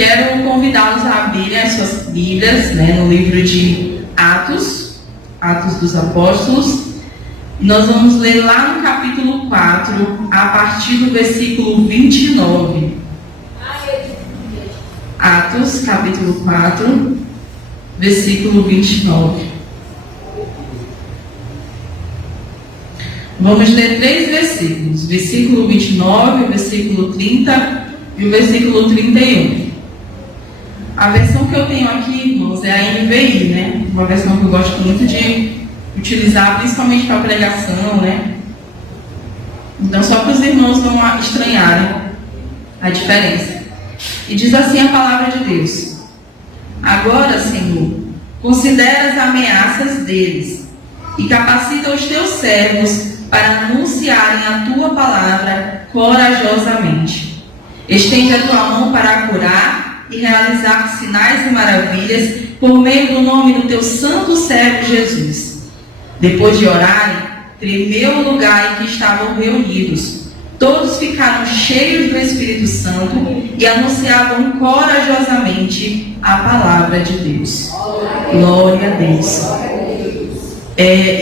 quero convidá-los a abrirem as suas Bíblias, né, no livro de Atos dos Apóstolos. Nós vamos ler lá no capítulo 4, a partir do versículo 29. Atos, capítulo 4, versículo 29. Vamos ler 3 versículos, versículo 29, o versículo 30 e o versículo 31. A versão que eu tenho aqui, irmãos, é a NVI, né? Uma versão que eu gosto muito de utilizar, principalmente para pregação, né? Então, só para os irmãos não estranharem a diferença. E diz assim a palavra de Deus: agora, Senhor, considera as ameaças deles e capacita os teus servos para anunciarem a tua palavra corajosamente. Estende a tua mão para curar e realizar sinais e maravilhas por meio do nome do teu santo servo Jesus. Depois de orarem, tremeu o lugar em que estavam reunidos. Todos ficaram cheios do Espírito Santo e anunciavam corajosamente a palavra de Deus. Glória a Deus.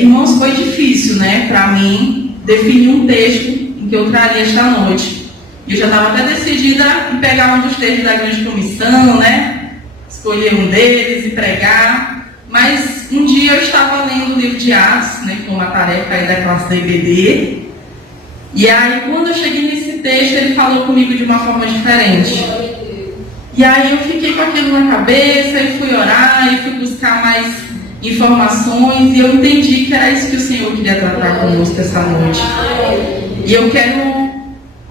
Irmãos, foi difícil, né, para mim, definir um texto em que eu traria esta noite. Eu já estava até decidida em pegar um dos textos da grande comissão, né, escolher um deles e pregar. Mas um dia eu estava lendo o livro de Atos, né, com uma tarefa aí da classe da IBD. E aí, quando eu cheguei nesse texto, ele falou comigo de uma forma diferente. E aí eu fiquei com aquilo na cabeça, e fui orar, e fui buscar mais informações, e eu entendi que era isso que o Senhor queria tratar conosco essa noite. E eu quero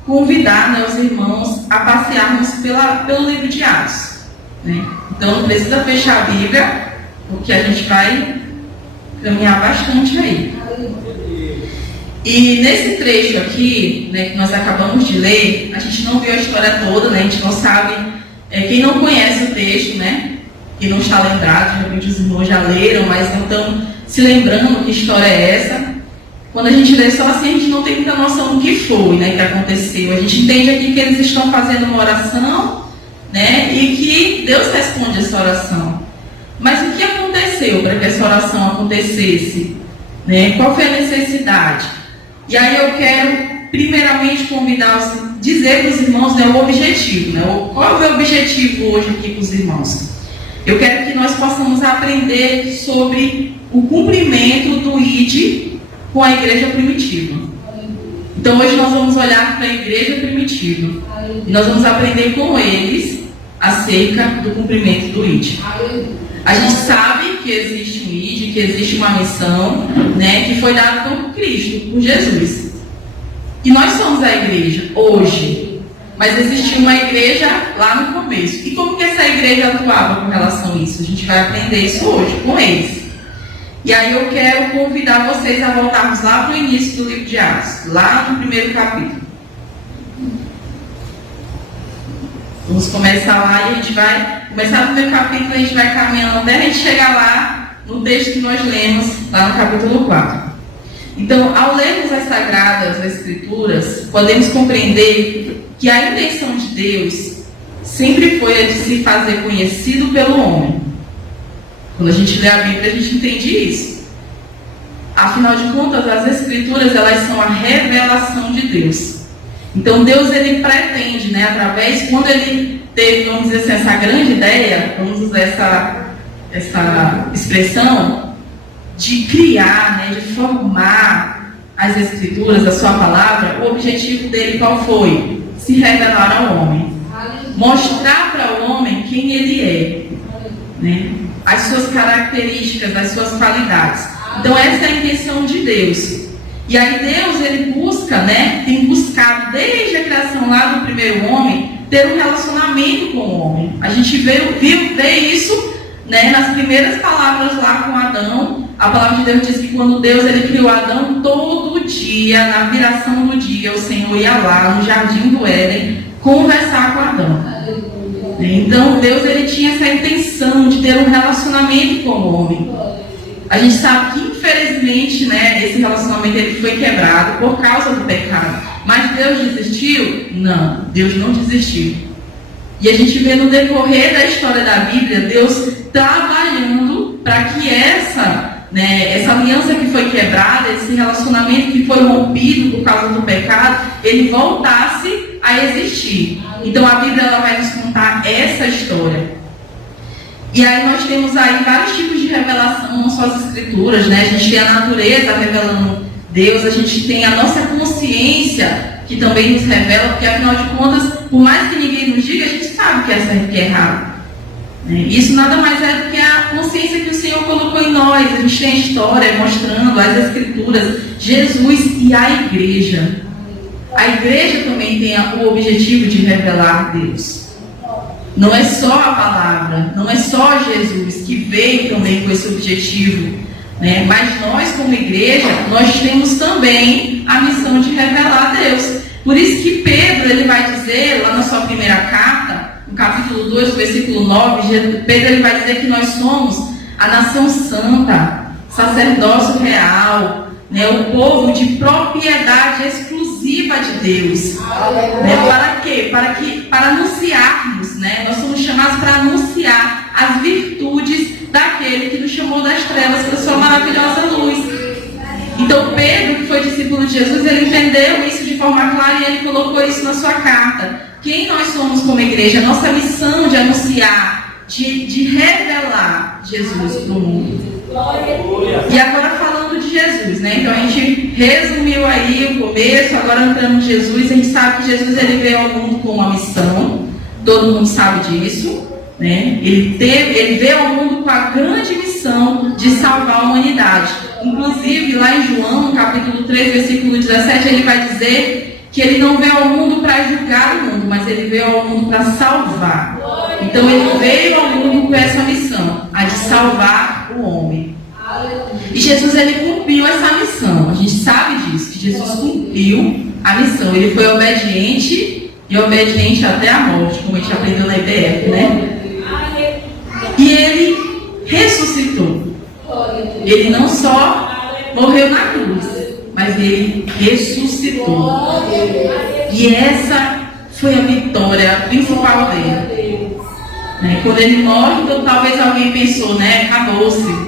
convidar, né, os irmãos a passearmos pelo livro de Atos, né? Então não precisa fechar a Bíblia, porque a gente vai caminhar bastante aí. E nesse trecho aqui, né, que nós acabamos de ler, a gente não viu a história toda, né, a gente não sabe, quem não conhece o texto, né, quem não está lembrado, de repente os irmãos já leram, mas não estão se lembrando que história é essa. Quando a gente lê só assim, a gente não tem muita noção do que foi, né, que aconteceu. A gente entende aqui que eles estão fazendo uma oração, né, e que Deus responde essa oração. Mas o que aconteceu para que essa oração acontecesse? Né? Qual foi a necessidade? E aí eu quero, primeiramente, dizer para os irmãos, né, o objetivo. Né? Qual é o objetivo hoje aqui com os irmãos? Eu quero que nós possamos aprender sobre o cumprimento do ID com a igreja primitiva. Então hoje nós vamos olhar para a igreja primitiva. E nós vamos aprender com eles acerca do cumprimento do ID. A gente sabe que existe um ID, que existe uma missão, né, que foi dada por Cristo, por Jesus. E nós somos a igreja hoje, mas existia uma igreja lá no começo. E como que essa igreja atuava com relação a isso? A gente vai aprender isso hoje com eles. E aí eu quero convidar vocês a voltarmos lá para o início do livro de Atos, lá no primeiro capítulo. Vamos começar lá e a gente vai começar no primeiro capítulo, a gente vai caminhando até a gente chegar lá no texto que nós lemos, lá no capítulo 4. Então, ao lermos as Sagradas Escrituras, podemos compreender que a intenção de Deus sempre foi a de se fazer conhecido pelo homem. Quando a gente lê a Bíblia, a gente entende isso. Afinal de contas, as Escrituras, elas são a revelação de Deus. Então Deus, ele pretende, né, através, quando ele teve, vamos dizer assim, essa grande ideia, vamos usar essa expressão, de criar, né, de formar as Escrituras, a sua palavra, o objetivo dele qual foi? Se revelar ao homem. Mostrar para o homem quem ele é, né, as suas características, as suas qualidades. Então essa é a intenção de Deus. E aí Deus, ele busca, né, tem buscado desde a criação lá do primeiro homem, ter um relacionamento com o homem. A gente vê isso, né, nas primeiras palavras lá com Adão. A palavra de Deus diz que quando Deus, ele criou Adão, todo dia, na viração do dia, o Senhor ia lá no jardim do Éden conversar com Adão. Então Deus, ele tinha essa intenção de ter um relacionamento com o homem. A gente sabe que, infelizmente, né, esse relacionamento ele foi quebrado por causa do pecado. Mas Deus desistiu? Não, Deus não desistiu. E a gente vê no decorrer da história da Bíblia, Deus trabalhando para que essa aliança que foi quebrada, esse relacionamento que foi rompido por causa do pecado, ele voltasse a existir. Então a Bíblia ela vai nos contar essa história. E aí nós temos aí vários tipos de revelação, não só as escrituras, né? A gente tem a natureza revelando Deus, a gente tem a nossa consciência que também nos revela, porque afinal de contas, por mais que ninguém nos diga, a gente sabe que é certo e que é errado. Isso nada mais é do que a consciência que o Senhor colocou em nós. A gente tem a história mostrando as escrituras, Jesus e a igreja. A igreja também tem o objetivo de revelar Deus. Não é só a palavra, não é só Jesus que veio também com esse objetivo, né? Mas nós como igreja, nós temos também a missão de revelar Deus. Por isso que Pedro ele vai dizer, lá na sua primeira carta, no capítulo 2, versículo 9, Pedro ele vai dizer que nós somos a nação santa, sacerdócio real, né? O povo de propriedade exclusiva de Deus. Né? Para quê? Para anunciarmos, né? Nós somos chamados para anunciar as virtudes daquele que nos chamou das trevas para a sua maravilhosa luz. Então Pedro, que foi discípulo de Jesus, ele entendeu isso de forma clara e ele colocou isso na sua carta. Quem nós somos como igreja? Nossa missão de anunciar, de revelar Jesus para o mundo. E agora falando de Jesus, né? Então a gente resumiu aí o começo, agora entrando em Jesus, a gente sabe que Jesus ele veio ao mundo com uma missão, todo mundo sabe disso, né? Ele veio ao mundo com a grande missão de salvar a humanidade. Inclusive lá em João, no capítulo 3, versículo 17, ele vai dizer que ele não veio ao mundo para julgar o mundo, mas ele veio ao mundo para salvar. Então ele veio ao mundo com essa missão, a de salvar o homem. E Jesus ele cumpriu essa missão. A gente sabe disso, que Jesus cumpriu a missão. Ele foi obediente e obediente até a morte, como a gente aprendeu na IBF, né? E ele ressuscitou. Ele não só morreu na cruz, mas ele ressuscitou. E essa foi a vitória principal dele. Quando ele morre, então talvez alguém pensou, né? Acabou-se.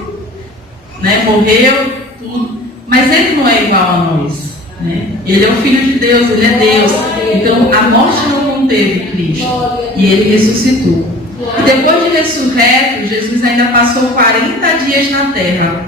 Né? Morreu, tudo. Mas ele não é igual a nós. Né? Ele é o Filho de Deus, ele é Deus. Então a morte não conteve Cristo. E ele ressuscitou. E depois de ressurreto, Jesus ainda passou 40 dias na terra.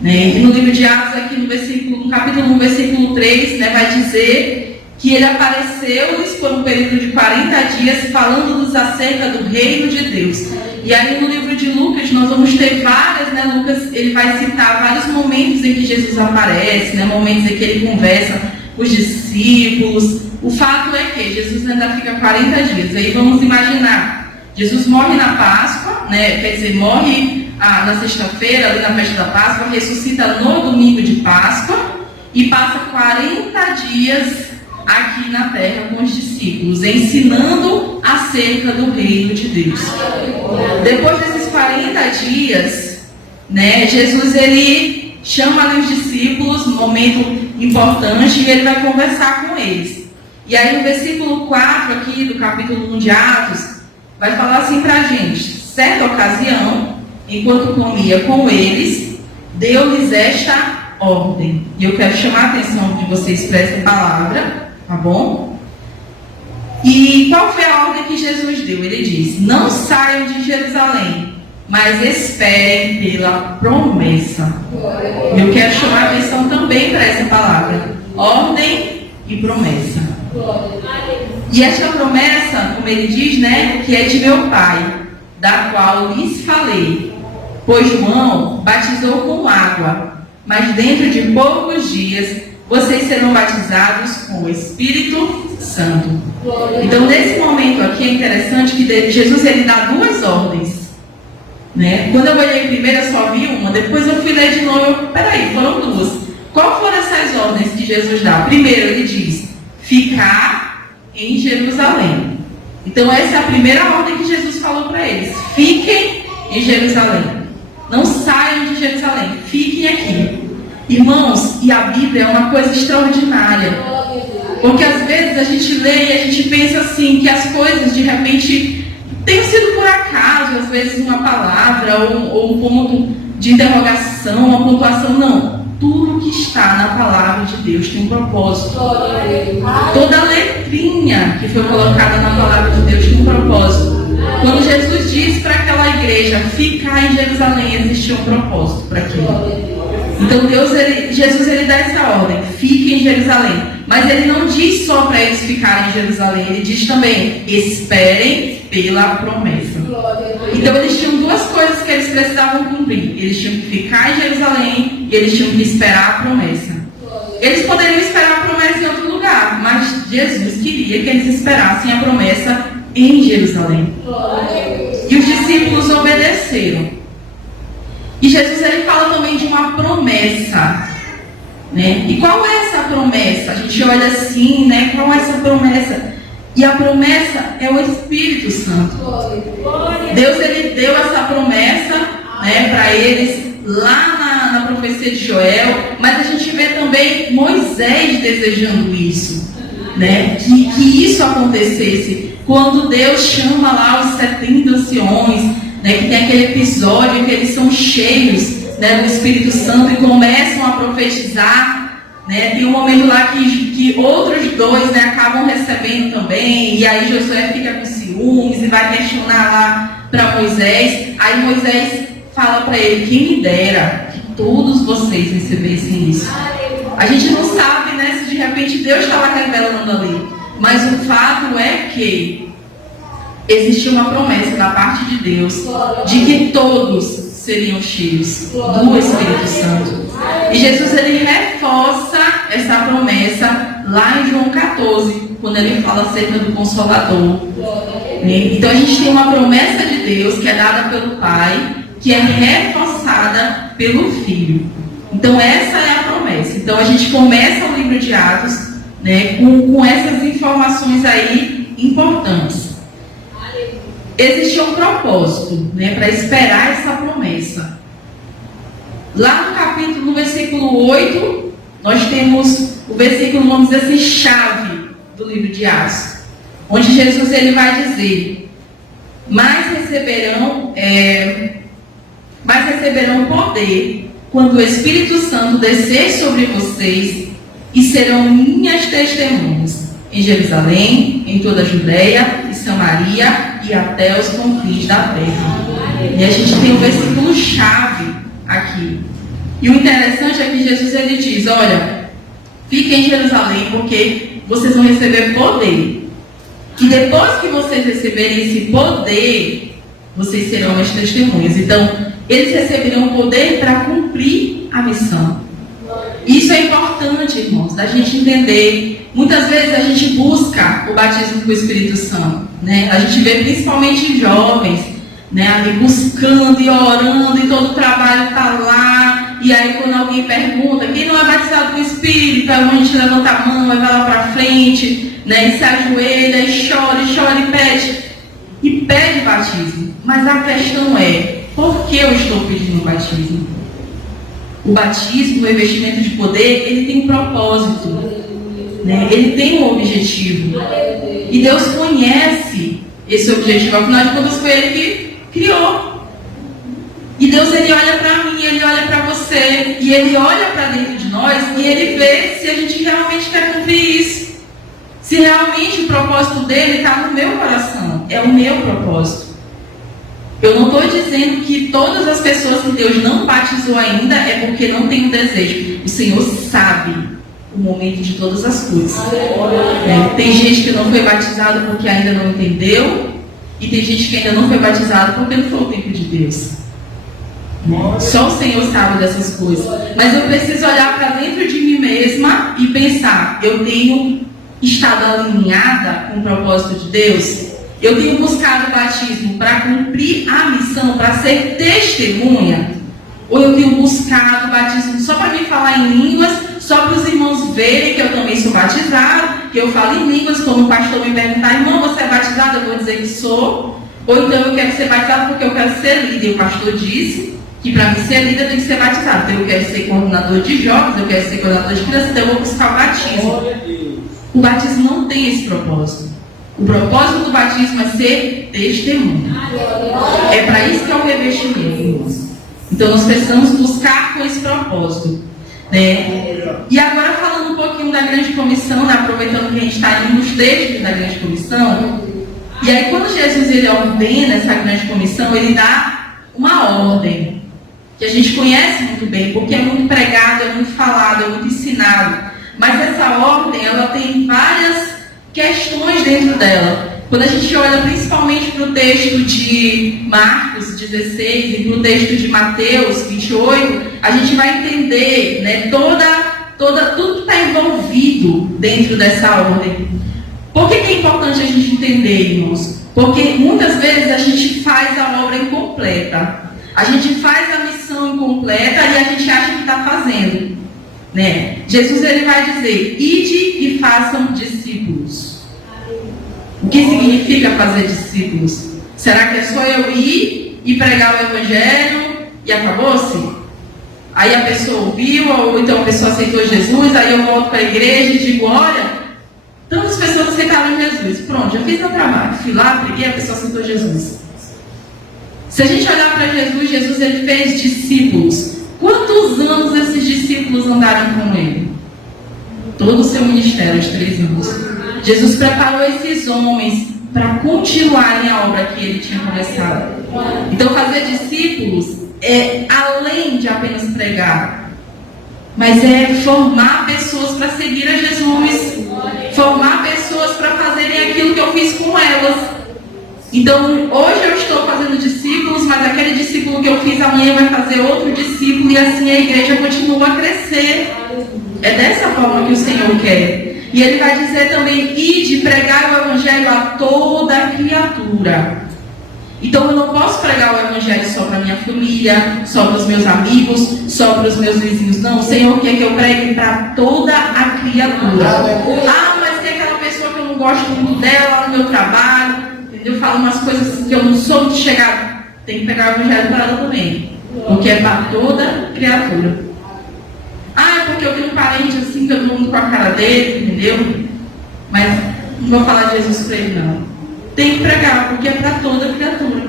Né? E no livro de Atos, aqui no capítulo 1, versículo 3, né, vai dizer que ele apareceu-lhes por um período de 40 dias, falando-nos acerca do reino de Deus. E aí no livro de Lucas, nós vamos ter várias, né, Lucas, ele vai citar vários momentos em que Jesus aparece, né, momentos em que ele conversa com os discípulos. O fato é que Jesus ainda fica 40 dias. Aí vamos imaginar, Jesus morre na Páscoa, né, quer dizer, morre na sexta-feira, ali na festa da Páscoa, ressuscita no domingo de Páscoa e passa 40 dias aqui na terra com os discípulos, ensinando acerca do reino de Deus. Depois desses 40 dias, né, Jesus ele chama os discípulos, um momento importante, e ele vai conversar com eles. E aí no versículo 4 aqui do capítulo 1 de Atos, vai falar assim pra gente: certa ocasião, enquanto comia com eles, deu-lhes esta ordem. E eu quero chamar a atenção de vocês para essa palavra, tá bom? E qual foi a ordem que Jesus deu? Ele diz: não saiam de Jerusalém, mas esperem pela promessa. Eu quero chamar a atenção também para essa palavra: ordem e promessa. E esta promessa, como ele diz, né, que é de meu Pai, da qual lhes falei. Pois João batizou com água, mas dentro de poucos dias vocês serão batizados com o Espírito Santo. Então, nesse momento aqui é interessante que Jesus ele dá duas ordens. Né? Quando eu olhei primeiro, eu só vi uma, depois eu fui ler de novo, peraí, foram duas. Qual foram essas ordens que Jesus dá? Primeiro, ele diz: ficar em Jerusalém. Então, essa é a primeira ordem que Jesus falou para eles: fiquem em Jerusalém. Não saiam de Jerusalém, fiquem aqui. Irmãos, e a Bíblia é uma coisa extraordinária. Porque às vezes a gente lê e a gente pensa assim, que as coisas de repente têm sido por acaso, às vezes uma palavra ou um ponto de interrogação, uma pontuação, não. Tudo que está na palavra de Deus tem um propósito. Toda letrinha que foi colocada na palavra de Deus tem um propósito. Quando Jesus disse para aquela igreja ficar em Jerusalém, existia um propósito para aquilo. Então Jesus dá essa ordem, fiquem em Jerusalém. Mas ele não diz só para eles ficarem em Jerusalém, ele diz também, esperem pela promessa. Então eles tinham duas coisas que eles precisavam cumprir. Eles tinham que ficar em Jerusalém e eles tinham que esperar a promessa. Eles poderiam esperar a promessa em outro lugar, mas Jesus queria que eles esperassem a promessa em Jerusalém. E os discípulos obedeceram. E Jesus ele fala também de uma promessa, né? E qual é essa promessa? A gente olha assim, né? Qual é essa promessa? E a promessa é o Espírito Santo. Deus ele deu essa promessa, né, para eles lá na profecia de Joel, mas a gente vê também Moisés desejando isso, né? Que isso acontecesse. Quando Deus chama lá os 70 anciões, né, que tem aquele episódio que eles são cheios, né, do Espírito Santo e começam a profetizar, né, tem um momento lá que outros dois, né, acabam recebendo também, e aí Josué fica com ciúmes e vai questionar lá para Moisés. Aí Moisés fala para ele, quem me dera que todos vocês recebessem isso. A gente não sabe, né, se de repente Deus estava revelando ali, mas o fato é que existia uma promessa da parte de Deus de que todos seriam cheios do Espírito Santo. E Jesus ele reforça essa promessa lá em João 14, quando ele fala acerca do Consolador. Então a gente tem uma promessa de Deus que é dada pelo Pai, que é reforçada pelo Filho. Então essa é a promessa. Então a gente começa o livro de Atos, né, com essas informações aí importantes. Existia um propósito, né, para esperar essa promessa. Lá no capítulo, no versículo 8, nós temos o versículo, vamos dizer assim, chave do livro de Atos, onde Jesus ele vai dizer, mas receberão poder quando o Espírito Santo descer sobre vocês e serão minhas testemunhas em Jerusalém, em toda a Judeia e Samaria e até os confins da terra. E a gente tem um versículo chave aqui. E o interessante é que Jesus ele diz, olha, fiquem em Jerusalém porque vocês vão receber poder. E depois que vocês receberem esse poder, vocês serão minhas testemunhas. Então, eles receberão poder para cumprir a missão. Isso é importante, irmãos, da gente entender. Muitas vezes a gente busca o batismo com o Espírito Santo, né? A gente vê principalmente jovens, né, ali buscando e orando e todo o trabalho está lá. E aí quando alguém pergunta, quem não é batizado com o Espírito? Aí a gente levanta a mão, vai lá para frente, né, e se ajoelha, e chora e pede batismo. Mas a questão é, por que eu estou pedindo batismo? O batismo, o investimento de poder, ele tem um propósito, né? Ele tem um objetivo. E Deus conhece esse objetivo. Afinal de contas, foi Ele que criou. E Deus, Ele olha para mim, Ele olha para você, e Ele olha para dentro de nós, e Ele vê se a gente realmente quer cumprir isso. Se realmente o propósito dEle está no meu coração. É o meu propósito. Eu não estou dizendo que todas as pessoas que Deus não batizou ainda é porque não tem um desejo. O Senhor sabe o momento de todas as coisas. Tem gente que não foi batizado porque ainda não entendeu, e tem gente que ainda não foi batizado porque não foi o tempo de Deus. Só o Senhor sabe dessas coisas. Mas eu preciso olhar para dentro de mim mesma e pensar, eu tenho estado alinhada com o propósito de Deus? Eu tenho buscado o batismo para cumprir a missão, para ser testemunha? Ou eu tenho buscado o batismo só para me falar em línguas, só para os irmãos verem que eu também sou batizado, que eu falo em línguas, quando o pastor me perguntar, irmão, você é batizado? Eu vou dizer que sou. Ou então eu quero ser batizado porque eu quero ser líder. O pastor disse que para mim ser líder tem que ser batizado. Então eu quero ser coordenador de jovens, eu quero ser coordenador de crianças, então eu vou buscar o batismo. O batismo não tem esse propósito. O propósito do batismo é ser testemunho. É para isso que é o revestimento. Então nós precisamos buscar com esse propósito, né? E agora falando um pouquinho da grande comissão, né? Aproveitando que a gente está indo nos textos da grande comissão. E aí quando Jesus ele ordena essa grande comissão, ele dá uma ordem que a gente conhece muito bem, porque é muito pregado, é muito falado, é muito ensinado. Mas essa ordem, ela tem várias questões dentro dela. Quando a gente olha principalmente para o texto de Marcos 16 e para o texto de Mateus 28, a gente vai entender, né, tudo que está envolvido dentro dessa ordem. Por que é importante a gente entender, irmãos? Porque muitas vezes a gente faz a obra incompleta. A gente faz a missão incompleta e a gente acha que está fazendo, né? Jesus ele vai dizer: ide e façam discípulos. O que significa fazer discípulos? Será que é só eu ir e pregar o evangelho e acabou-se? Aí a pessoa ouviu, ou então a pessoa aceitou Jesus, aí eu volto para a igreja e digo: olha, tantas pessoas aceitaram Jesus. Pronto, já fiz meu trabalho. Fui lá, preguei, a pessoa aceitou Jesus. Se a gente olhar para Jesus, Jesus ele fez discípulos. Quantos anos esses discípulos andaram com ele? Todo o seu ministério, os 3 anos. Jesus preparou esses homens para continuarem a obra que ele tinha começado. Então fazer discípulos é além de apenas pregar, mas é formar pessoas para seguir a Jesus, formar pessoas para fazerem aquilo que eu fiz com elas. Então, hoje eu estou fazendo discípulos, mas aquele discípulo que eu fiz amanhã vai fazer outro discípulo e assim a igreja continua a crescer. É dessa forma que o Senhor quer. E Ele vai dizer também: ide pregar o evangelho a toda criatura. Então eu não posso pregar o evangelho só para minha família, só para os meus amigos, só para os meus vizinhos. Não, o Senhor quer que eu pregue para toda a criatura. Ah, mas tem aquela pessoa que eu não gosto muito dela no meu trabalho. Eu falo umas coisas que eu não sou de chegar. Tem que pegar o evangelho para ela também. Porque é para toda criatura. Ah, é porque eu tenho um parente assim que eu não mundo com a cara dele, entendeu? Mas não vou falar de Jesus para ele, não. Tem que pregar, porque é para toda criatura.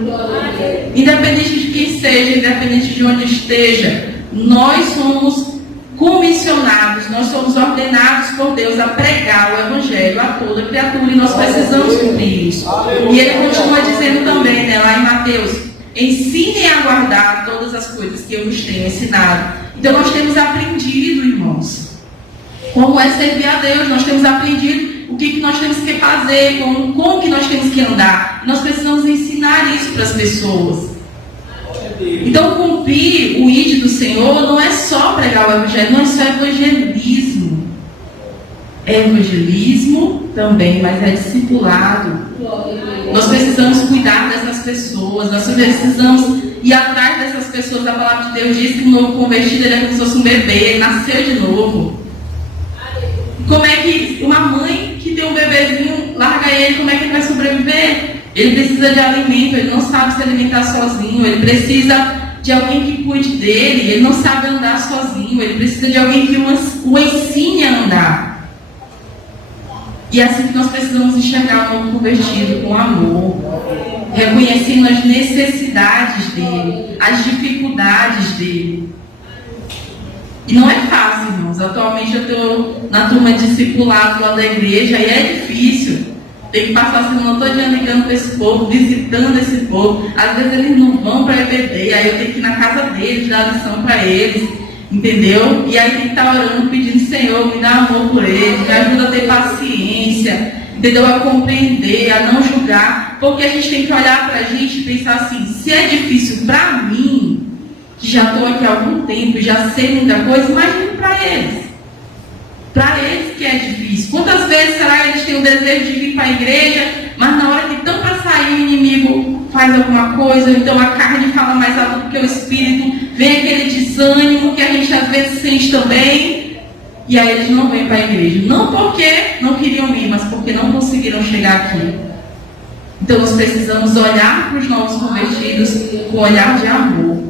Independente de quem seja, independente de onde esteja, nós somos comissionados, nós somos ordenados por Deus a pregar o evangelho a toda criatura e nós precisamos cumprir isso. E ele continua dizendo também, né, lá em Mateus: ensinem a guardar todas as coisas que eu vos tenho ensinado. Então nós temos aprendido, irmãos, como é servir a Deus. Nós temos aprendido o que nós temos que fazer, como que nós temos que andar. Nós precisamos ensinar isso para as pessoas. Então cumprir o ID do Senhor não é só pregar o evangelho, não é só evangelismo. É evangelismo também, mas é discipulado. Nós precisamos cuidar dessas pessoas, nós precisamos ir atrás dessas pessoas. A palavra de Deus diz que o novo convertido ele é como se fosse um bebê, ele nasceu de novo. Como é que uma mãe que tem um bebezinho, larga ele, como é que ele vai sobreviver? Ele precisa de alimento, ele não sabe se alimentar sozinho, ele precisa de alguém que cuide dele, ele não sabe andar sozinho, ele precisa de alguém que o ensine a andar. E é assim que nós precisamos enxergar o novo convertido, com amor, reconhecendo as necessidades dele, as dificuldades dele. E não é fácil, irmãos. Atualmente eu estou na turma de discipulado lá da igreja e é difícil. Tem que passar a semana toda ligando para esse povo, visitando esse povo. Às vezes eles não vão para a EBD, aí eu tenho que ir na casa deles, dar lição para eles, entendeu? E aí tem que estar orando, pedindo: Senhor, me dá amor por eles, me ajuda a ter paciência, entendeu? A compreender, a não julgar. Porque a gente tem que olhar para a gente e pensar assim: se é difícil para mim, que já estou aqui há algum tempo e já sei muita coisa, imagina para eles. Para eles que é difícil. Quantas vezes será que eles têm o desejo de vir para a igreja, mas na hora que estão para sair o inimigo faz alguma coisa, então a carne fala mais alto do que o espírito, vem aquele desânimo que a gente às vezes sente também, e aí eles não vêm para a igreja. Não porque não queriam ir, mas porque não conseguiram chegar aqui. Então nós precisamos olhar para os novos convertidos com um olhar de amor.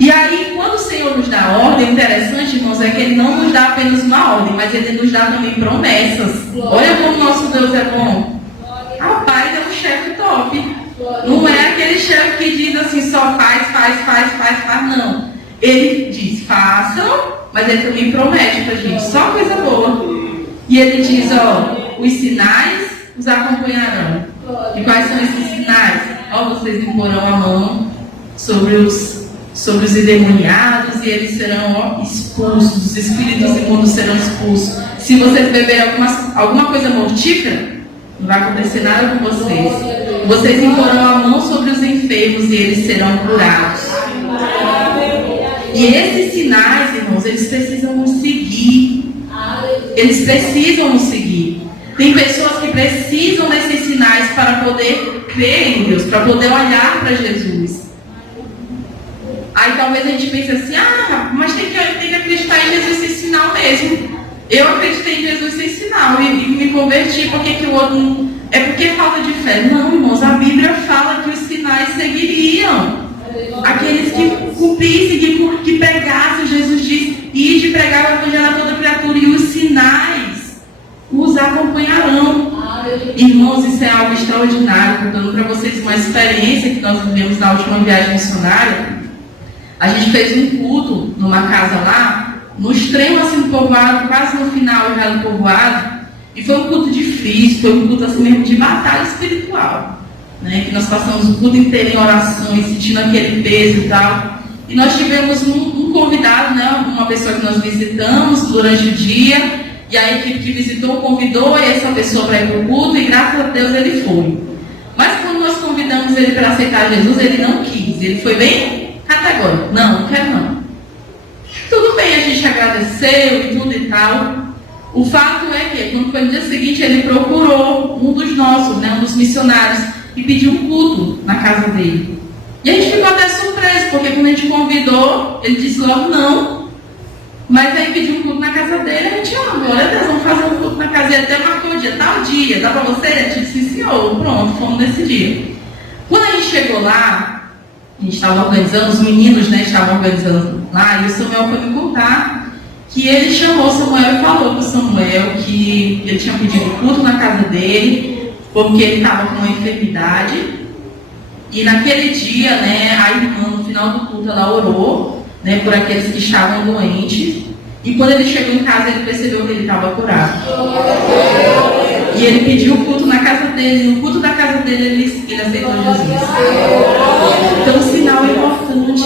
E aí, quando o Senhor nos dá ordem, interessante, irmãos, é que Ele não nos dá apenas uma ordem, mas Ele nos dá também promessas. Olha como nosso Deus é bom. Rapaz, é um chefe top. Não é aquele chefe que diz assim, só faz, não. Ele diz, façam, mas Ele também promete pra gente, só coisa boa. E Ele diz, os sinais os acompanharão. E quais são esses sinais? Vocês imporão a mão sobre os endemoniados e eles serão expulsos, os espíritos imundos serão expulsos. Se vocês beberem alguma coisa mortífera, não vai acontecer nada com vocês. Vocês imporão a mão sobre os enfermos e eles serão curados. E esses sinais, irmãos, eles precisam nos seguir. Eles precisam nos seguir. Tem pessoas que precisam desses sinais para poder crer em Deus, para poder olhar para Jesus. Aí talvez a gente pense assim, mas tem que acreditar em Jesus sem sinal mesmo. Eu acreditei em Jesus sem sinal e me converti, porque que o outro não... É porque é falta de fé. Não, irmãos, a Bíblia fala que os sinais seguiriam. Aqueles que cumprissem, que pregassem, Jesus diz, e de pregar o evangelho a toda criatura, e os sinais os acompanharão. Irmãos, isso é algo extraordinário. Contando para vocês uma experiência que nós vivemos na última viagem missionária. A gente fez um culto numa casa lá, no extremo assim do povoado, quase no final já do povoado, e foi um culto difícil, foi um culto assim mesmo de batalha espiritual, né? Que nós passamos o culto inteiro em orações, sentindo aquele peso e tal. E nós tivemos um convidado, né? Uma pessoa que nós visitamos durante o dia, e a equipe que visitou convidou essa pessoa para ir para o culto, e graças a Deus ele foi. Mas quando nós convidamos ele para aceitar Jesus, ele não quis, ele foi bem categórico. Não quero não. Tudo bem, a gente agradeceu e tudo e tal. O fato é que, quando foi no dia seguinte, ele procurou um dos nossos, né, um dos missionários, e pediu um culto na casa dele. E a gente ficou até surpreso, porque quando a gente convidou, ele disse logo não. Mas aí pediu um culto na casa dele, a gente, glória a Deus, vamos fazer um culto na casa dele, até marcou o dia, tal dia, dá pra você? A gente disse, senhor, pronto, fomos nesse dia. Quando a gente chegou lá, a gente estava organizando, os meninos, né, estavam organizando lá, e o Samuel foi me contar que ele chamou Samuel e falou para o Samuel que ele tinha pedido culto na casa dele, porque ele estava com uma enfermidade. E naquele dia, né, a irmã, no final do culto, ela orou, né, por aqueles que estavam doentes. E quando ele chegou em casa, ele percebeu que ele estava curado. E ele pediu o culto na casa dele. No culto da casa dele, ele aceitou Jesus. Então, o sinal é importante.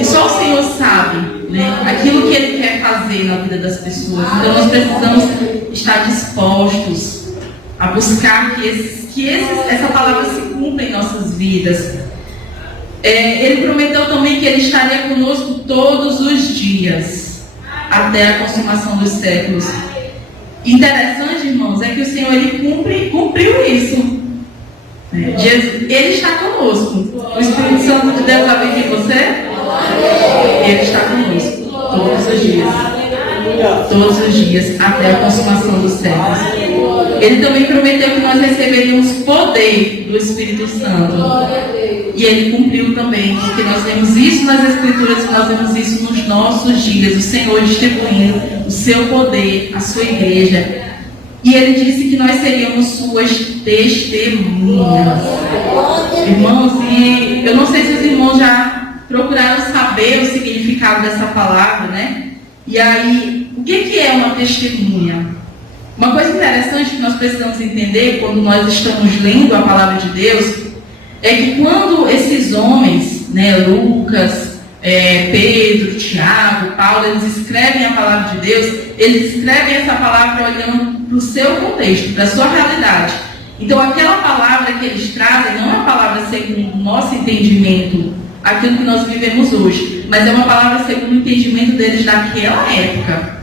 E só o Senhor sabe, né, aquilo que Ele quer fazer na vida das pessoas. Então, nós precisamos estar dispostos a buscar que essa palavra se cumpra em nossas vidas. Ele prometeu também que Ele estaria conosco todos os dias, até a consumação dos séculos. Interessante, irmãos, é que o Senhor ele cumpriu isso. Ele está conosco. O Espírito Santo de Deus habita em você? Ele está conosco todos os dias. Todos os dias, até a consumação dos séculos. Ele também prometeu que nós receberíamos poder do Espírito Santo. E Ele cumpriu também, porque nós vemos isso nas Escrituras, nós vemos isso nos nossos dias. O Senhor distribuindo o seu poder, a sua igreja. E Ele disse que nós seríamos suas testemunhas. Irmãos, e eu não sei se os irmãos já procuraram saber o significado dessa palavra, né? E aí, o que é uma testemunha? Uma coisa interessante que nós precisamos entender quando nós estamos lendo a palavra de Deus é que quando esses homens, né, Lucas, Pedro, Tiago, Paulo, eles escrevem a palavra de Deus, eles escrevem essa palavra olhando para o seu contexto, para a sua realidade. Então, aquela palavra que eles trazem não é uma palavra segundo o nosso entendimento, aquilo que nós vivemos hoje, mas é uma palavra segundo o entendimento deles naquela época.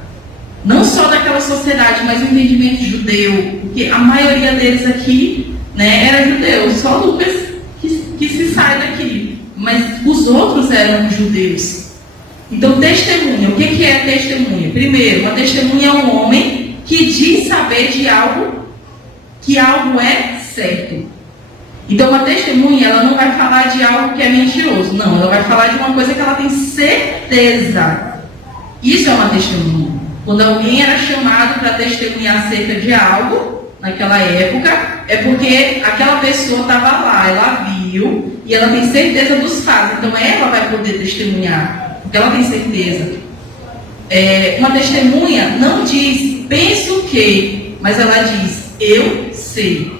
Não só daquela sociedade, mas o entendimento judeu, porque a maioria deles aqui, né, era judeu, só Lucas que se sai daqui, mas os outros eram judeus. Então, testemunha, o que é testemunha? Primeiro, uma testemunha é um homem que diz saber de algo, que algo é certo. Então, uma testemunha, ela não vai falar de algo que é mentiroso, não, ela vai falar de uma coisa que ela tem certeza. Isso é uma testemunha. Quando alguém era chamado para testemunhar acerca de algo, naquela época, é porque aquela pessoa estava lá, ela viu, e ela tem certeza dos fatos. Então ela vai poder testemunhar, porque ela tem certeza. Uma testemunha não diz, penso que, mas ela diz, eu sei.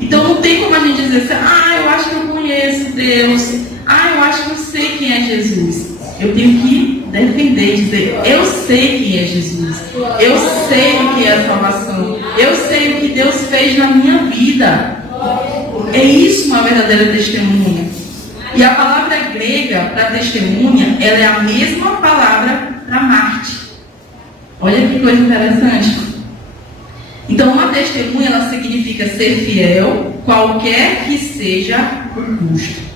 Então não tem como a gente dizer assim, eu acho que eu conheço Deus, eu acho que eu sei quem é Jesus. Eu tenho que defender, dizer, eu sei quem é Jesus, eu sei o que é a salvação, eu sei o que Deus fez na minha vida. É isso uma verdadeira testemunha. E a palavra grega para testemunha, ela é a mesma palavra para Marte. Olha que coisa interessante. Então, uma testemunha, ela significa ser fiel, qualquer que seja o custo.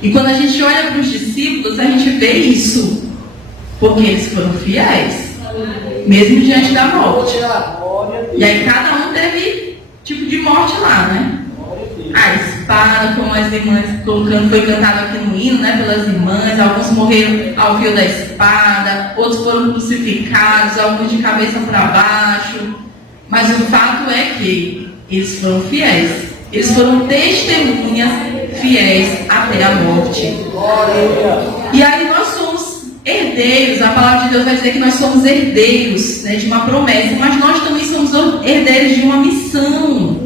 E quando a gente olha para os discípulos, a gente vê isso. Porque eles foram fiéis, mesmo diante da morte. E aí cada um teve tipo de morte lá, né? A espada, como as irmãs colocando, foi cantado aqui no hino, né? Pelas irmãs, alguns morreram ao fio da espada, outros foram crucificados, alguns de cabeça para baixo. Mas o fato é que eles foram fiéis. Eles foram testemunhas fiéis até a morte. E aí nós somos herdeiros. A palavra de Deus vai dizer que nós somos herdeiros, né, de uma promessa. Mas nós também somos herdeiros de uma missão.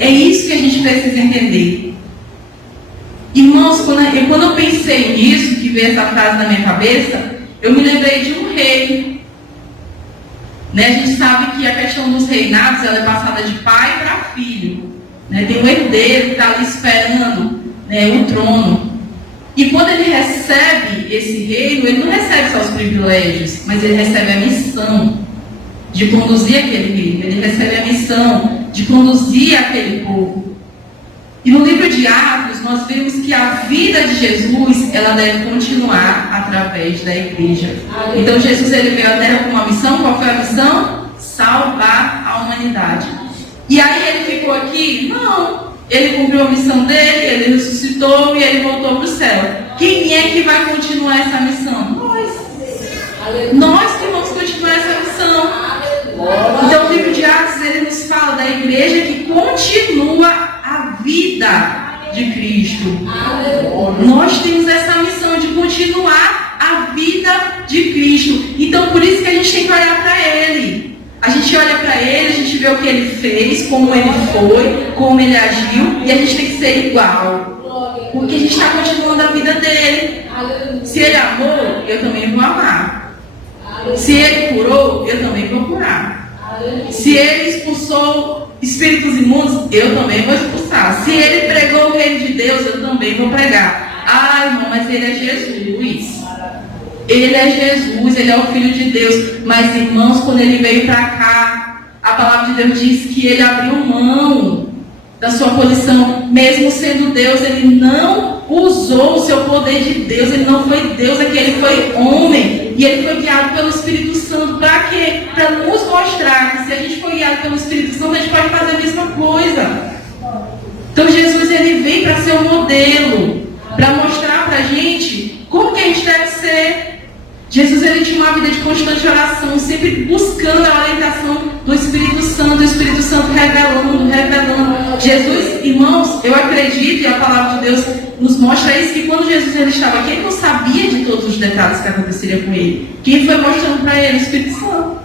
É isso que a gente precisa entender. Irmãos, quando eu pensei nisso, que veio essa frase na minha cabeça, eu me lembrei de um rei. Né? A gente sabe que a questão dos reinados ela é passada de pai para filho. Né? Tem um herdeiro que está ali esperando, né, o trono. E quando ele recebe esse reino, ele não recebe só os privilégios, mas ele recebe a missão de conduzir aquele reino. Ele recebe a missão de conduzir aquele povo. E no livro de Atos, nós vemos que a vida de Jesus, ela deve continuar através da igreja. Então Jesus ele veio à Terra com uma missão. Qual foi a missão? Salvar a humanidade. E aí ele ficou aqui? Não. Ele cumpriu a missão dele, ele ressuscitou e ele voltou para o céu. Quem é que vai continuar essa missão? Nós. Nós que vamos continuar essa missão. Então o livro de Atos ele nos fala da igreja que continua a vida de Cristo. Nós temos essa missão de continuar a vida de Cristo. Então por isso que a gente tem que olhar para Ele. A gente olha para Ele, a gente vê o que Ele fez, como Ele foi, como Ele agiu, e a gente tem que ser igual. Porque a gente está continuando a vida dele. Se Ele amou, eu também vou amar. Se Ele curou, eu também vou curar. Se Ele expulsou espíritos imundos, eu também vou expulsar. Se Ele pregou o reino de Deus, eu também vou pregar. Irmão, mas Ele é Jesus. Ele é Jesus, Ele é o Filho de Deus. Mas, irmãos, quando Ele veio para cá, a palavra de Deus diz que Ele abriu mão da sua posição. Mesmo sendo Deus, Ele não usou o seu poder de Deus. Ele não foi Deus, é que Ele foi homem. E Ele foi guiado pelo Espírito Santo. Para quê? Para nos mostrar que se a gente for guiado pelo Espírito Santo, a gente pode fazer a mesma coisa. Então Jesus Ele vem para ser um modelo, para mostrar para a gente como que a gente deve ser. Jesus ele tinha uma vida de constante oração, sempre buscando a orientação do Espírito Santo, o Espírito Santo revelando. Jesus, irmãos, eu acredito, e a palavra de Deus nos mostra isso, que quando Jesus ele estava aqui, ele não sabia de todos os detalhes que aconteceria com ele. Quem foi mostrando para ele? O Espírito Santo.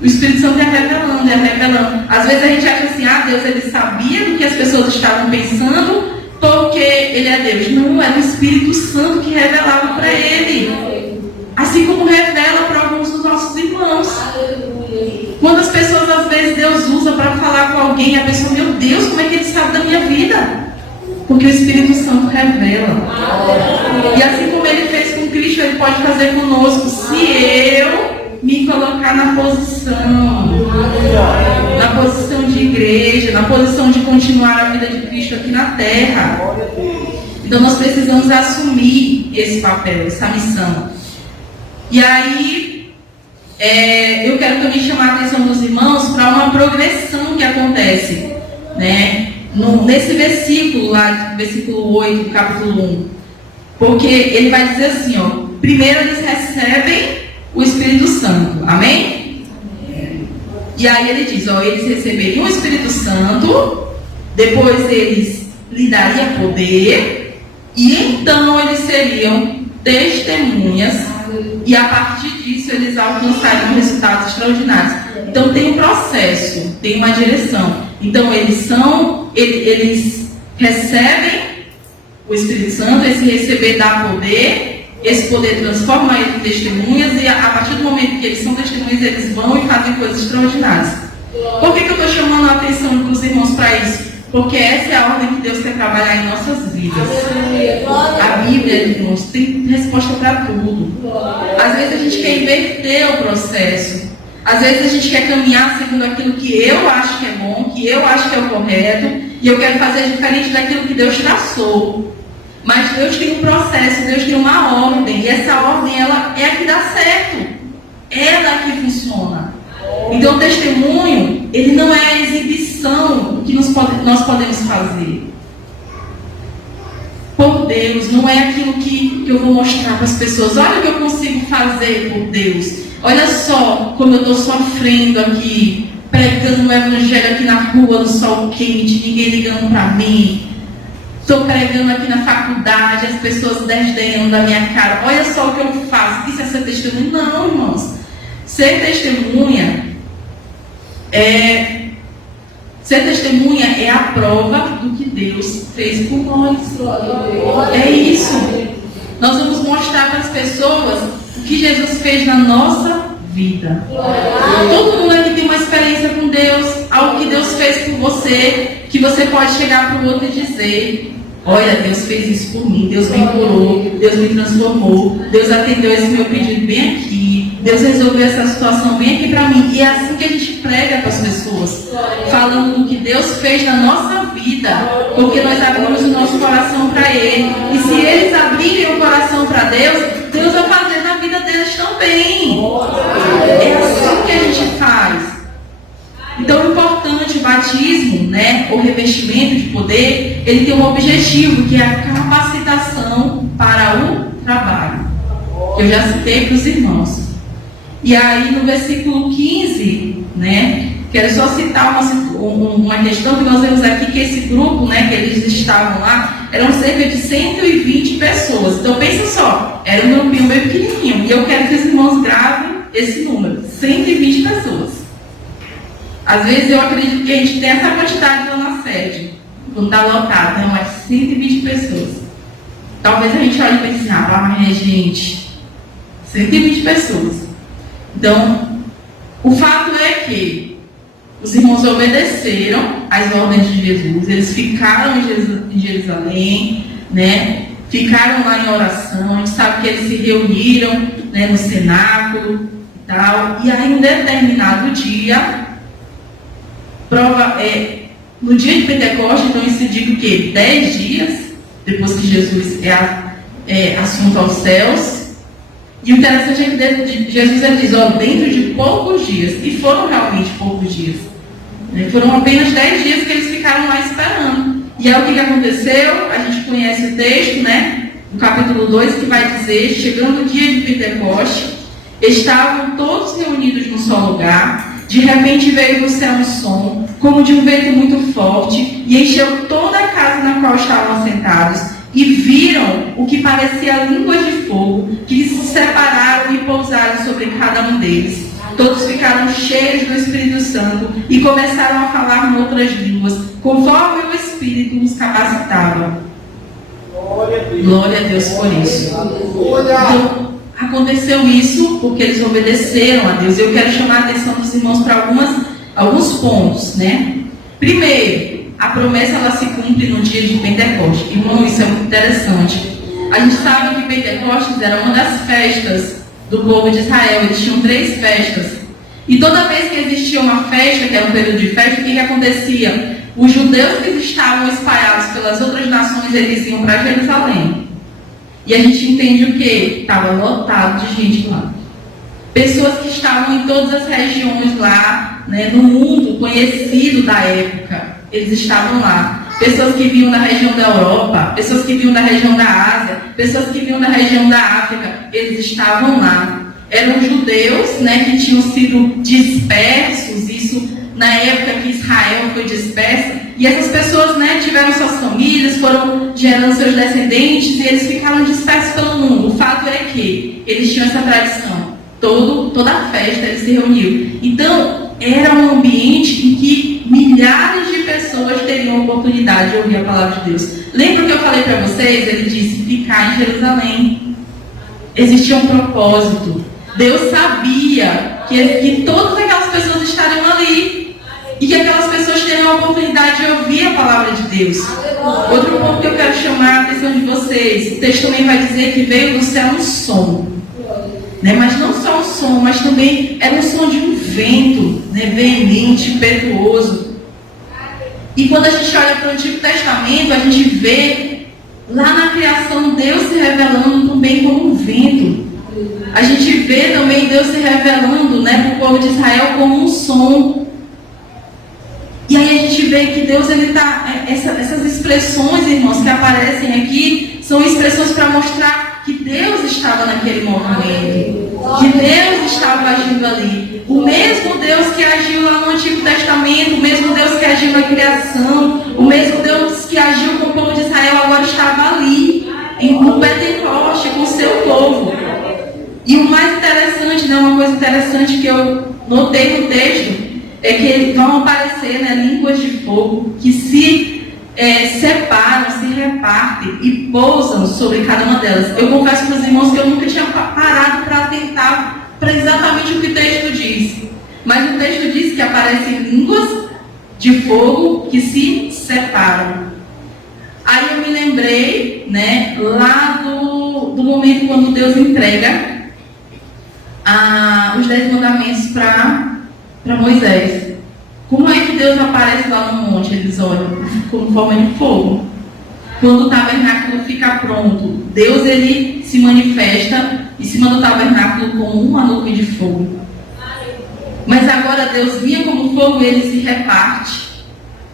O Espírito Santo ia revelando. Às vezes a gente acha assim, Deus ele sabia do que as pessoas estavam pensando, porque ele é Deus. Não, era o Espírito Santo que revelava para ele. Assim como revela para alguns dos nossos irmãos. Quando as pessoas, às vezes, Deus usa para falar com alguém, a pessoa, meu Deus, como é que Ele sabe da minha vida? Porque o Espírito Santo revela. E assim como Ele fez com Cristo, Ele pode fazer conosco, se eu me colocar na posição de igreja, na posição de continuar a vida de Cristo aqui na terra. Então nós precisamos assumir esse papel, essa missão. E aí, eu quero também chamar a atenção dos irmãos para uma progressão que acontece, né? Nesse versículo lá, versículo 8 do capítulo 1. Porque ele vai dizer assim, primeiro eles recebem o Espírito Santo. Amém? E aí ele diz, eles receberiam o Espírito Santo, depois eles lhe dariam poder, e então eles seriam testemunhas, e a partir disso eles alcançariam resultados extraordinários. Então tem um processo, tem uma direção. Então eles recebem o Espírito Santo, esse receber dá poder, esse poder transforma eles em testemunhas, e a partir do momento que eles são testemunhas, eles vão e fazem coisas extraordinárias. Por que eu estou chamando a atenção dos irmãos para isso? Porque essa é a ordem que Deus quer trabalhar em nossas vidas. A Bíblia, irmãos, tem resposta para tudo. Às vezes a gente quer inverter o processo. Às vezes a gente quer caminhar segundo aquilo que eu acho que é bom, que eu acho que é o correto, e eu quero fazer diferente daquilo que Deus traçou. Mas Deus tem um processo, Deus tem uma ordem, e essa ordem ela é a que dá certo. Ela é a que funciona. Então o testemunho, ele não é a exibição do que nós podemos fazer. Por Deus, não é aquilo que eu vou mostrar para as pessoas. Olha o que eu consigo fazer por Deus. Olha só como eu estou sofrendo aqui, pregando o evangelho aqui na rua, no sol quente, ninguém ligando para mim. Estou pregando aqui na faculdade, as pessoas desdenhando da minha cara. Olha só o que eu faço. Isso é ser testemunha? Não, irmãos. Ser testemunha é a prova do que Deus fez por nós. É isso. Nós vamos mostrar para as pessoas o que Jesus fez na nossa vida. Todo mundo aqui tem uma experiência com Deus, algo que Deus fez por você, que você pode chegar para o outro e dizer: olha, Deus fez isso por mim, Deus me curou, Deus me transformou, Deus atendeu esse meu pedido bem aqui, Deus resolveu essa situação bem aqui para mim. E é assim que a gente prega para as pessoas, falando do que Deus fez na nossa vida, porque nós abrimos o nosso coração para Ele. E se eles abrirem o coração para Deus, Deus vai fazer na vida deles também. É assim que a gente faz. Então, o importante, o batismo, o revestimento de poder, ele tem um objetivo, que é a capacitação para o trabalho. Eu já citei para os irmãos. E aí, no versículo 15, quero só citar uma questão que nós vemos aqui, que esse grupo, que eles estavam lá, eram cerca de 120 pessoas. Então, pensa só, era um grupinho bem pequenininho. E eu quero que os irmãos gravem esse número, 120 pessoas. Às vezes eu acredito que a gente tem essa quantidade lá na sede, quando está lotado, mas 120 pessoas. Talvez a gente olhe e pense mas gente, 120 pessoas. Então, o fato é que os irmãos obedeceram às ordens de Jesus, eles ficaram em Jerusalém, ficaram lá em oração, a gente sabe que eles se reuniram no cenáculo e tal, e aí um determinado dia, no dia de Pentecostes, então isso indica o quê? 10 dias, depois que Jesus é assunto aos céus. E o interessante é que Jesus diz, dentro de poucos dias, e foram realmente poucos dias. Foram apenas 10 dias que eles ficaram lá esperando. E aí o que aconteceu? A gente conhece o texto, no capítulo 2, que vai dizer, chegando o dia de Pentecostes, estavam todos reunidos num só lugar. De repente veio do céu um som, como de um vento muito forte, e encheu toda a casa na qual estavam assentados, e viram o que parecia línguas de fogo, que se separaram e pousaram sobre cada um deles. Todos ficaram cheios do Espírito Santo e começaram a falar em outras línguas, conforme o Espírito os capacitava. Glória a Deus por isso. Então, aconteceu isso porque eles obedeceram a Deus. Eu quero chamar a atenção dos irmãos para alguns pontos, Primeiro, a promessa ela se cumpre no dia de Pentecostes. Irmão, isso é muito interessante. A gente sabe que Pentecostes era uma das festas do povo de Israel. Eles tinham 3 festas. E toda vez que existia uma festa, que era um período de festa, o que acontecia? Os judeus que estavam espalhados pelas outras nações, eles iam para Jerusalém. E a gente entende o quê? Estava lotado de gente lá. Pessoas que estavam em todas as regiões lá, no mundo conhecido da época, eles estavam lá. Pessoas que vinham da região da Europa, pessoas que vinham da região da Ásia, pessoas que vinham da região da África, eles estavam lá. eram judeus, né, que tinham sido dispersos, isso na época que Israel foi dispersa, e essas pessoas, né, tiveram suas famílias, foram gerando seus descendentes, e eles ficaram dispersos pelo mundo. O fato é que eles tinham essa tradição, toda a festa eles se reuniam. Então, era um ambiente em que milhares de pessoas teriam a oportunidade de ouvir a palavra de Deus. Lembra que eu falei para vocês? Ele disse ficar em Jerusalém. Existia um propósito. Deus sabia que todas aquelas pessoas estariam ali e que aquelas pessoas teriam a oportunidade de ouvir a palavra de Deus. Outro ponto que eu quero chamar a atenção de vocês, o texto também vai dizer que veio do céu um som, né? Mas não só um som, mas também era um som de um vento, né? Veemente, impetuoso. E quando a gente olha para o Antigo Testamento, a gente vê lá na criação Deus se revelando também como um vento. A gente vê também Deus se revelando, né, para o povo de Israel como um som. E aí a gente vê que Deus, ele tá, essas expressões, irmãos, que aparecem aqui, são expressões para mostrar que Deus estava naquele movimento, que Deus estava agindo ali. O mesmo Deus que agiu lá no Antigo Testamento, o mesmo Deus que agiu na criação, o mesmo Deus que agiu com o povo de Israel, agora estava ali, no Pentecoste, com o seu povo. E o mais interessante, né, uma coisa interessante que eu notei no texto, é que vão aparecer, né, línguas de fogo que se separam, se repartem e pousam sobre cada uma delas. Eu confesso para os irmãos que eu nunca tinha parado para atentar para exatamente o que o texto diz. Mas o texto diz que aparecem línguas de fogo que se separam. Aí eu me lembrei, né, lá do momento quando Deus entrega os 10 mandamentos para Moisés. Como é que Deus aparece lá no monte? Eles olham como forma de fogo. Quando o tabernáculo fica pronto, Deus, ele se manifesta em cima do tabernáculo como uma nuvem de fogo. Mas agora Deus vinha como fogo e ele se reparte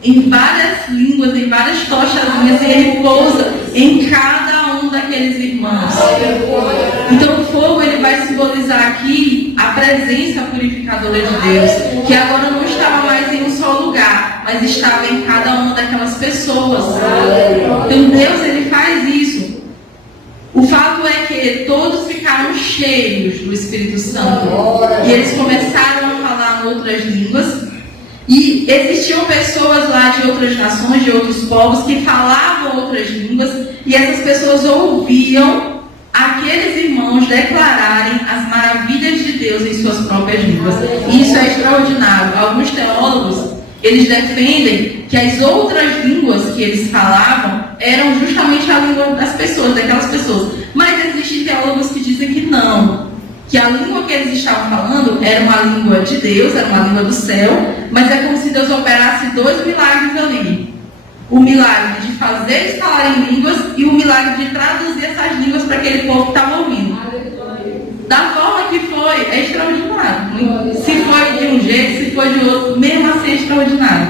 em várias línguas, em várias tochazinhas, e ele pousa em cada um daqueles irmãos. Então o fogo, ele vai simbolizar aqui a presença purificadora de Deus, que agora não estava mais em um só lugar, mas estava em cada uma daquelas pessoas. Então Deus, ele faz isso. O fato é que todos ficaram cheios do Espírito Santo e eles começaram a falar outras línguas. E existiam pessoas lá de outras nações, de outros povos, que falavam outras línguas, e essas pessoas ouviam aqueles irmãos declararem as maravilhas de Deus em suas próprias línguas. E isso é extraordinário. Alguns teólogos, eles defendem que as outras línguas que eles falavam eram justamente a língua das pessoas, daquelas pessoas. Mas existem teólogos que dizem que não, que a língua que eles estavam falando era uma língua de Deus, era uma língua do céu, mas é como se Deus operasse 2 milagres ali. O milagre de fazer eles falarem línguas e o milagre de traduzir essas línguas para aquele povo que estava ouvindo. Da forma que foi, é extraordinário. Se foi de um jeito, se foi de outro, mesmo assim é extraordinário.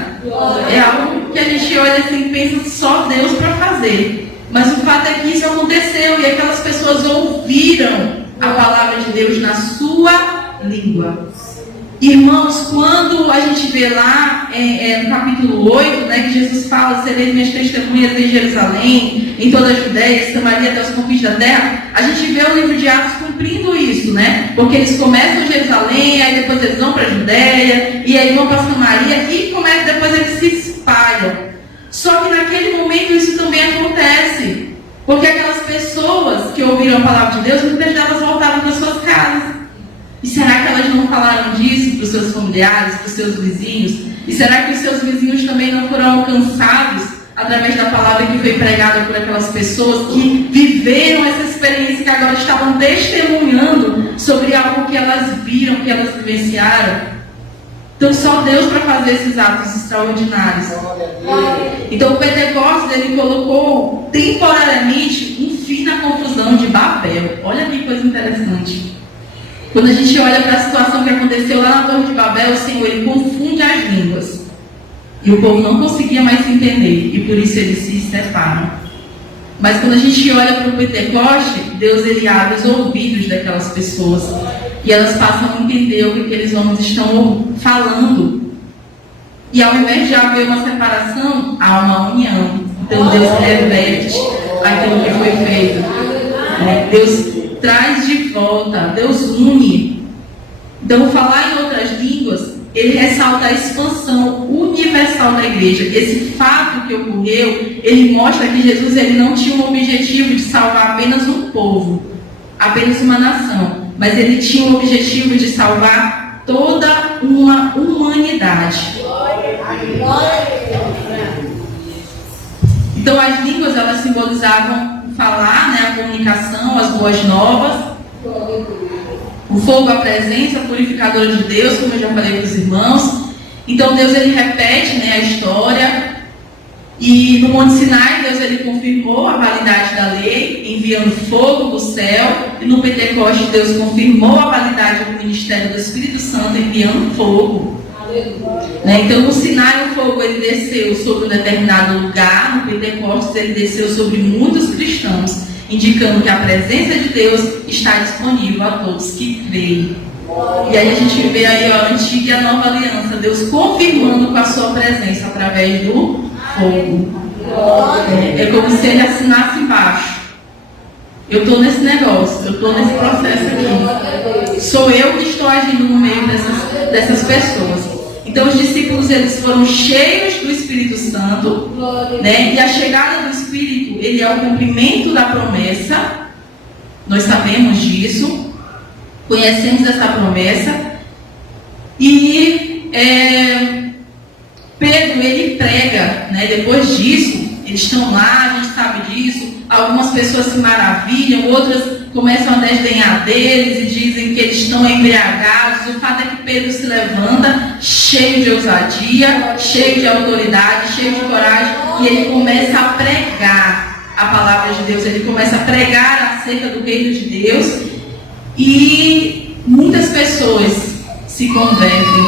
É algo que a gente olha assim e pensa só Deus para fazer. Mas o fato é que isso aconteceu e aquelas pessoas ouviram a palavra de Deus na sua língua. Irmãos, quando a gente vê lá no capítulo 8, né, que Jesus fala: sereis minhas testemunhas em Jerusalém, em toda a Judéia, Samaria até os confins da terra, a gente vê o livro de Atos cumprindo isso, né? Porque eles começam em Jerusalém, aí depois eles vão para a Judéia, e aí vão para Samaria, e depois eles se espalham. Só que naquele momento isso também acontece, porque aquelas pessoas que ouviram a palavra de Deus, muitas delas voltaram para suas casas. E será que elas não falaram disso para os seus familiares, para os seus vizinhos? E será que os seus vizinhos também não foram alcançados através da palavra que foi pregada por aquelas pessoas que viveram essa experiência, que agora estavam testemunhando sobre algo que elas viram, que elas vivenciaram? Então só Deus para fazer esses atos extraordinários. Então o Pentecostes, ele colocou temporariamente um fim na confusão de Babel. Olha que coisa interessante. Quando a gente olha para a situação que aconteceu lá na Torre de Babel, o Senhor, ele confunde as línguas. E o povo não conseguia mais se entender. E por isso eles se separam. Mas quando a gente olha para o Pentecoste, Deus, ele abre os ouvidos daquelas pessoas. E elas passam a entender o que aqueles homens estão falando. E ao invés de haver uma separação, há uma união. Então Deus reverte aquilo que foi feito. Deus traz de volta, Deus une. Então, falar em outras línguas, ele ressalta a expansão universal da igreja. Esse fato que ocorreu, ele mostra que Jesus ele não tinha um objetivo de salvar apenas um povo, apenas uma nação, mas ele tinha o objetivo de salvar toda uma humanidade. Então, as línguas elas simbolizavam o falar, a comunicação, as boas novas. O fogo, a presença purificadora de Deus, como eu já falei para os irmãos. Então Deus ele repete a história. E no Monte Sinai, Deus ele confirmou a validade da lei, enviando fogo do céu. E no Pentecoste, Deus confirmou a validade do ministério do Espírito Santo, enviando fogo. Então no Sinai o fogo ele desceu sobre um determinado lugar. No Pentecostes ele desceu sobre muitos cristãos, indicando que a presença de Deus está disponível a todos que creem. E aí a gente vê aí a antiga e a nova aliança, Deus confirmando com a sua presença através do fogo. É como se ele assinasse embaixo: eu estou nesse negócio, eu estou nesse processo aqui. Sou eu que estou agindo no meio dessas pessoas. Então os discípulos eles foram cheios do Espírito Santo, e a chegada do Espírito ele é o cumprimento da promessa. Nós sabemos disso, conhecemos essa promessa. E Pedro ele prega, depois disso, eles estão lá, a gente sabe disso. Algumas pessoas se maravilham, outras começam a desdenhar deles e dizem que eles estão embriagados. O fato é que Pedro se levanta cheio de ousadia, cheio de autoridade, cheio de coragem, e ele começa a pregar a palavra de Deus. Ele começa a pregar acerca do reino de Deus, e muitas pessoas se convertem,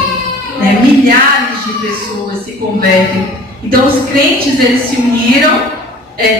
milhares de pessoas se convertem. Então os crentes eles se uniram.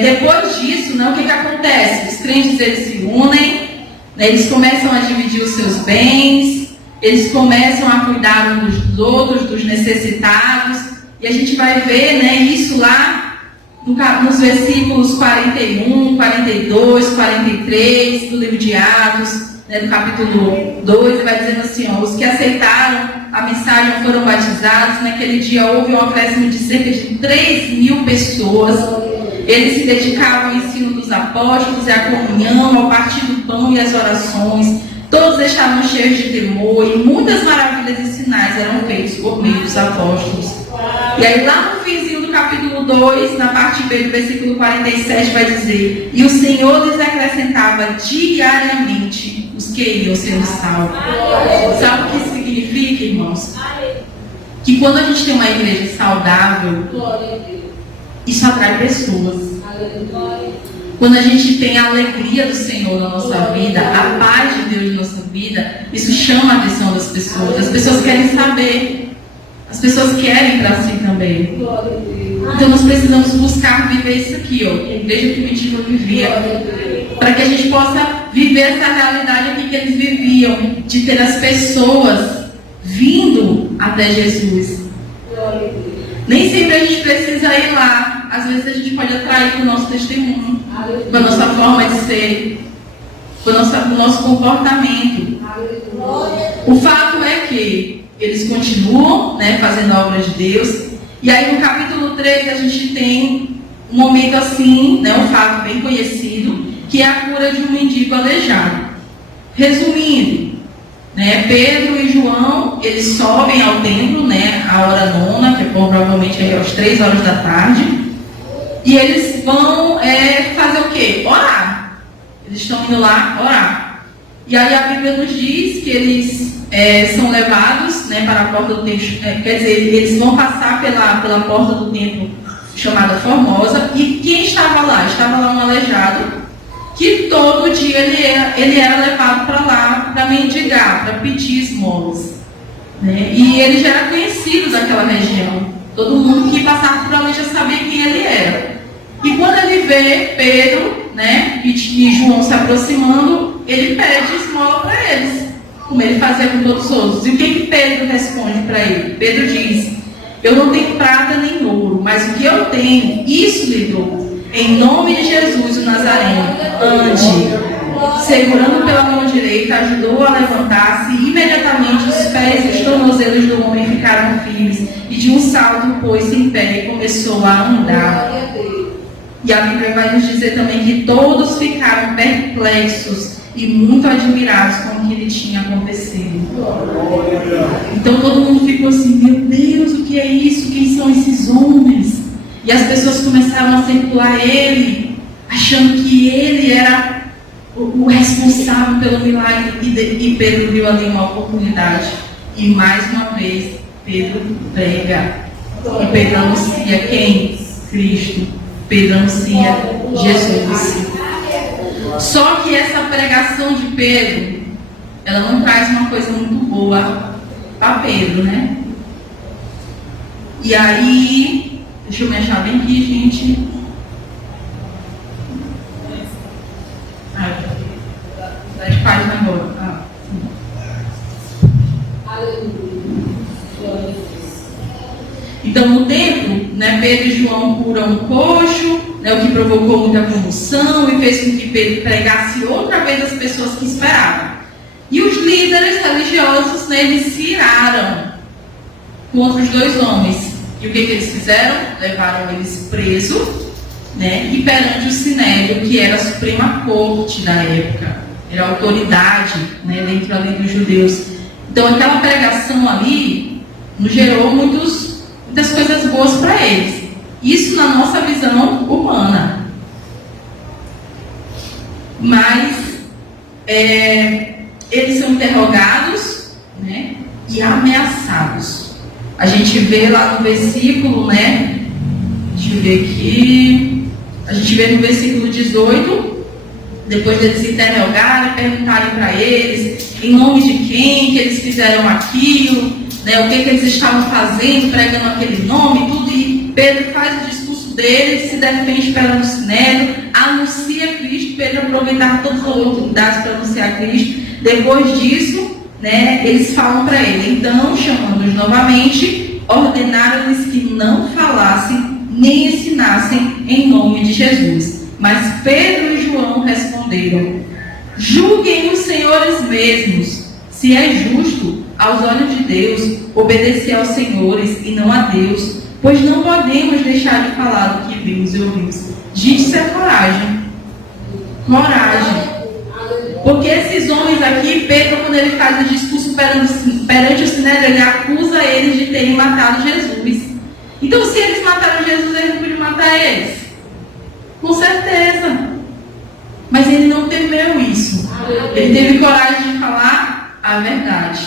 Depois disso, o que acontece? Os crentes eles se unem, eles começam a dividir os seus bens, eles começam a cuidar uns dos outros, dos necessitados, e a gente vai ver isso lá nos versículos 41, 42, 43 do livro de Atos, do capítulo 2, ele vai dizendo assim: os que aceitaram a mensagem foram batizados. Naquele dia houve um acréscimo de cerca de 3.000 pessoas. Eles se dedicavam ao ensino dos apóstolos e à comunhão, ao partir do pão e às orações. Todos estavam cheios de temor, e muitas maravilhas e sinais eram feitos por meio dos apóstolos. E aí lá no finzinho do capítulo 2, na parte B do versículo 47, vai dizer: e o Senhor lhes acrescentava diariamente os que iam sendo salvos. Sabe o que isso significa, irmãos? Que quando a gente tem uma igreja saudável, isso atrai pessoas. Quando a gente tem a alegria do Senhor na nossa vida, a paz de Deus na nossa vida, isso chama a atenção das pessoas. As pessoas querem saber. As pessoas querem para si também. Então nós precisamos buscar viver isso aqui, que a igreja primitiva vivia, para que a gente possa viver essa realidade aqui que eles viviam, de ter as pessoas vindo até Jesus. Nem sempre a gente precisa ir lá. Às vezes a gente pode atrair com o nosso testemunho, com a nossa forma de ser, com o nosso comportamento. O fato é que eles continuam fazendo a obra de Deus. E aí no capítulo 13 a gente tem um momento assim, um fato bem conhecido, que é a cura de um mendigo aleijado. Resumindo, Pedro e João, eles sobem ao templo, a hora nona, que é provavelmente às 3 horas da tarde, e eles vão fazer o quê? Orar. Eles estão indo lá orar. E aí a Bíblia nos diz que eles são levados para a porta do templo, quer dizer, eles vão passar pela porta do templo chamada Formosa, e quem estava lá? Estava lá um aleijado, que todo dia ele era levado para lá para mendigar, para pedir esmolas. E ele já era conhecido daquela região. Todo mundo que passava por ali já sabia quem ele era. E quando ele vê Pedro e João se aproximando, ele pede esmola para eles. como ele fazia com todos os outros. E o que Pedro responde para ele? Pedro diz: eu não tenho prata nem ouro, mas o que eu tenho, isso lhe dou. Em nome de Jesus, o Nazareno, ande. Segurando pela mão direita, ajudou a levantar-se, e imediatamente os pés e os tornozelos do homem ficaram firmes, e de um salto pôs-se em pé e começou a andar. E a Bíblia vai nos dizer também que todos ficaram perplexos e muito admirados com o que lhe tinha acontecido. Então todo mundo ficou assim: meu Deus, o que é isso? Quem são esses homens? E as pessoas começaram a circular ele, achando que ele era o responsável pelo milagre. E Pedro viu ali uma oportunidade. E mais uma vez, Pedro prega. E Pedro anuncia quem? Cristo. Pedro anuncia Jesus. Só que essa pregação de Pedro, ela não traz uma coisa muito boa para Pedro, né? E aí, deixa eu me achar bem aqui, gente. Tá de página agora. Então, no templo, né, Pedro e João curam um coxo, né, o que provocou muita comoção e fez com que Pedro pregasse outra vez as pessoas que esperavam. E os líderes religiosos, né, eles se iraram contra os dois homens. E o que eles fizeram? Levaram eles presos, né, e perante o Sinédrio, que era a Suprema Corte da época. Era a autoridade, né, dentro ali dos judeus. Então, aquela pregação ali nos gerou muitas coisas boas para eles. Isso na nossa visão humana. Mas eles são interrogados, né, e ameaçados. A gente vê lá no versículo, né? Deixa eu ver aqui. A gente vê no versículo 18, depois deles se interrogarem, perguntarem para eles em nome de quem que eles fizeram aquilo, né, o que eles estavam fazendo, pregando aquele nome, tudo. E Pedro faz o discurso dele, se defende perante o Sinédrio, anuncia Cristo. Pedro aproveitava todas as oportunidades para anunciar Cristo. Depois disso, né, eles falam para ele. Então, chamando-os novamente, ordenaram-lhes que não falassem nem ensinassem em nome de Jesus. Mas Pedro e João responderam: julguem os senhores mesmos, se é justo aos olhos de Deus obedecer aos senhores e não a Deus, pois não podemos deixar de falar do que vimos e ouvimos. Gente, isso é coragem. Coragem. Porque esses homens aqui, Pedro, quando ele faz o discurso perante o Sinédrio, ele acusa eles de terem matado Jesus. Então, se eles mataram Jesus, eles não podiam matar eles? Com certeza. Mas ele não temeu isso. Ele teve coragem de falar a verdade.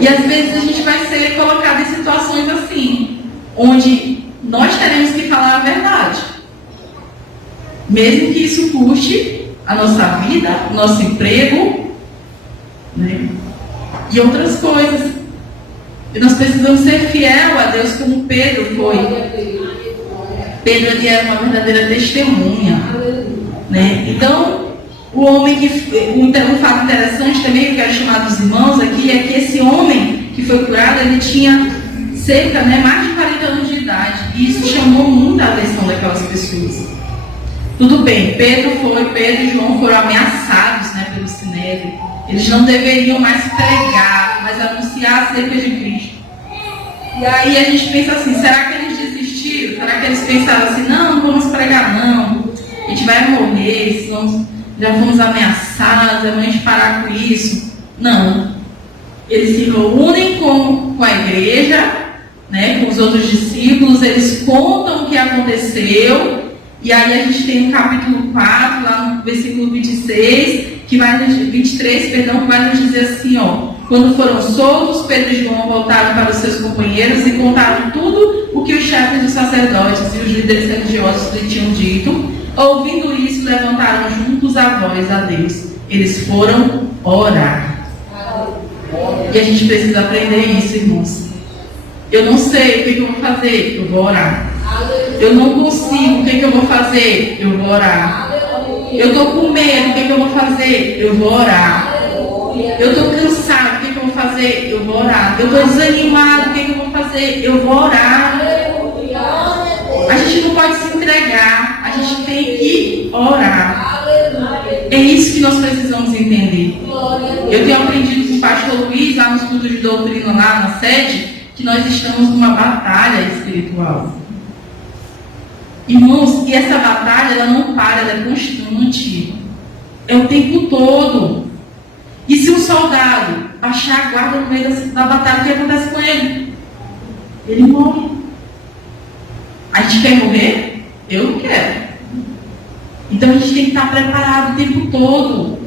E às vezes a gente vai ser colocado em situações assim, onde nós teremos que falar a verdade. Mesmo que isso custe a nossa vida, o nosso emprego, né, e outras coisas. E nós precisamos ser fiel a Deus como Pedro foi. Pedro ali era uma verdadeira testemunha, né? Então, um fato interessante também que eu quero chamar dos irmãos aqui é que esse homem que foi curado, ele tinha cerca, né, mais de 40 anos de idade. E isso chamou muito a atenção daquelas pessoas. Tudo bem, Pedro e João foram ameaçados, né, pelo Sinédrio. Eles não deveriam mais pregar, mas anunciar acerca de Cristo. E aí a gente pensa assim: será que eles desistiram? Será que eles pensaram assim: não vamos pregar não, a gente vai morrer, já fomos ameaçados, vamos parar com isso? Não. Eles se reúnem com a igreja, né, com os outros discípulos, eles contam o que aconteceu. E aí a gente tem o capítulo 4, lá no versículo 23, que vai nos 23, perdão, que vai nos dizer assim, ó: quando foram soltos, Pedro e João voltaram para os seus companheiros e contaram tudo o que os chefes dos sacerdotes e os líderes religiosos lhe tinham dito. Ouvindo isso, levantaram juntos a voz a Deus. Eles foram orar. E a gente precisa aprender isso, irmãos. Eu não sei o que eu vou fazer, eu vou orar. Eu não consigo, o que eu vou fazer? Eu vou orar. Eu estou com medo, o que eu vou fazer? Eu vou orar. Eu estou cansado, o que eu vou fazer? Eu vou orar. Eu estou desanimado, o que eu vou fazer? Eu vou orar. A gente não pode se entregar, a gente tem que orar. É isso que nós precisamos entender. Eu tenho aprendido com o pastor Luiz, lá nos cultos de doutrina, lá na sede, que nós estamos numa batalha espiritual. Irmãos, e essa batalha, ela não para, ela é constante. É o tempo todo. E se um soldado baixar a guarda no meio da batalha, o que acontece com ele? Ele morre. A gente quer morrer? Eu não quero. Então a gente tem que estar preparado o tempo todo.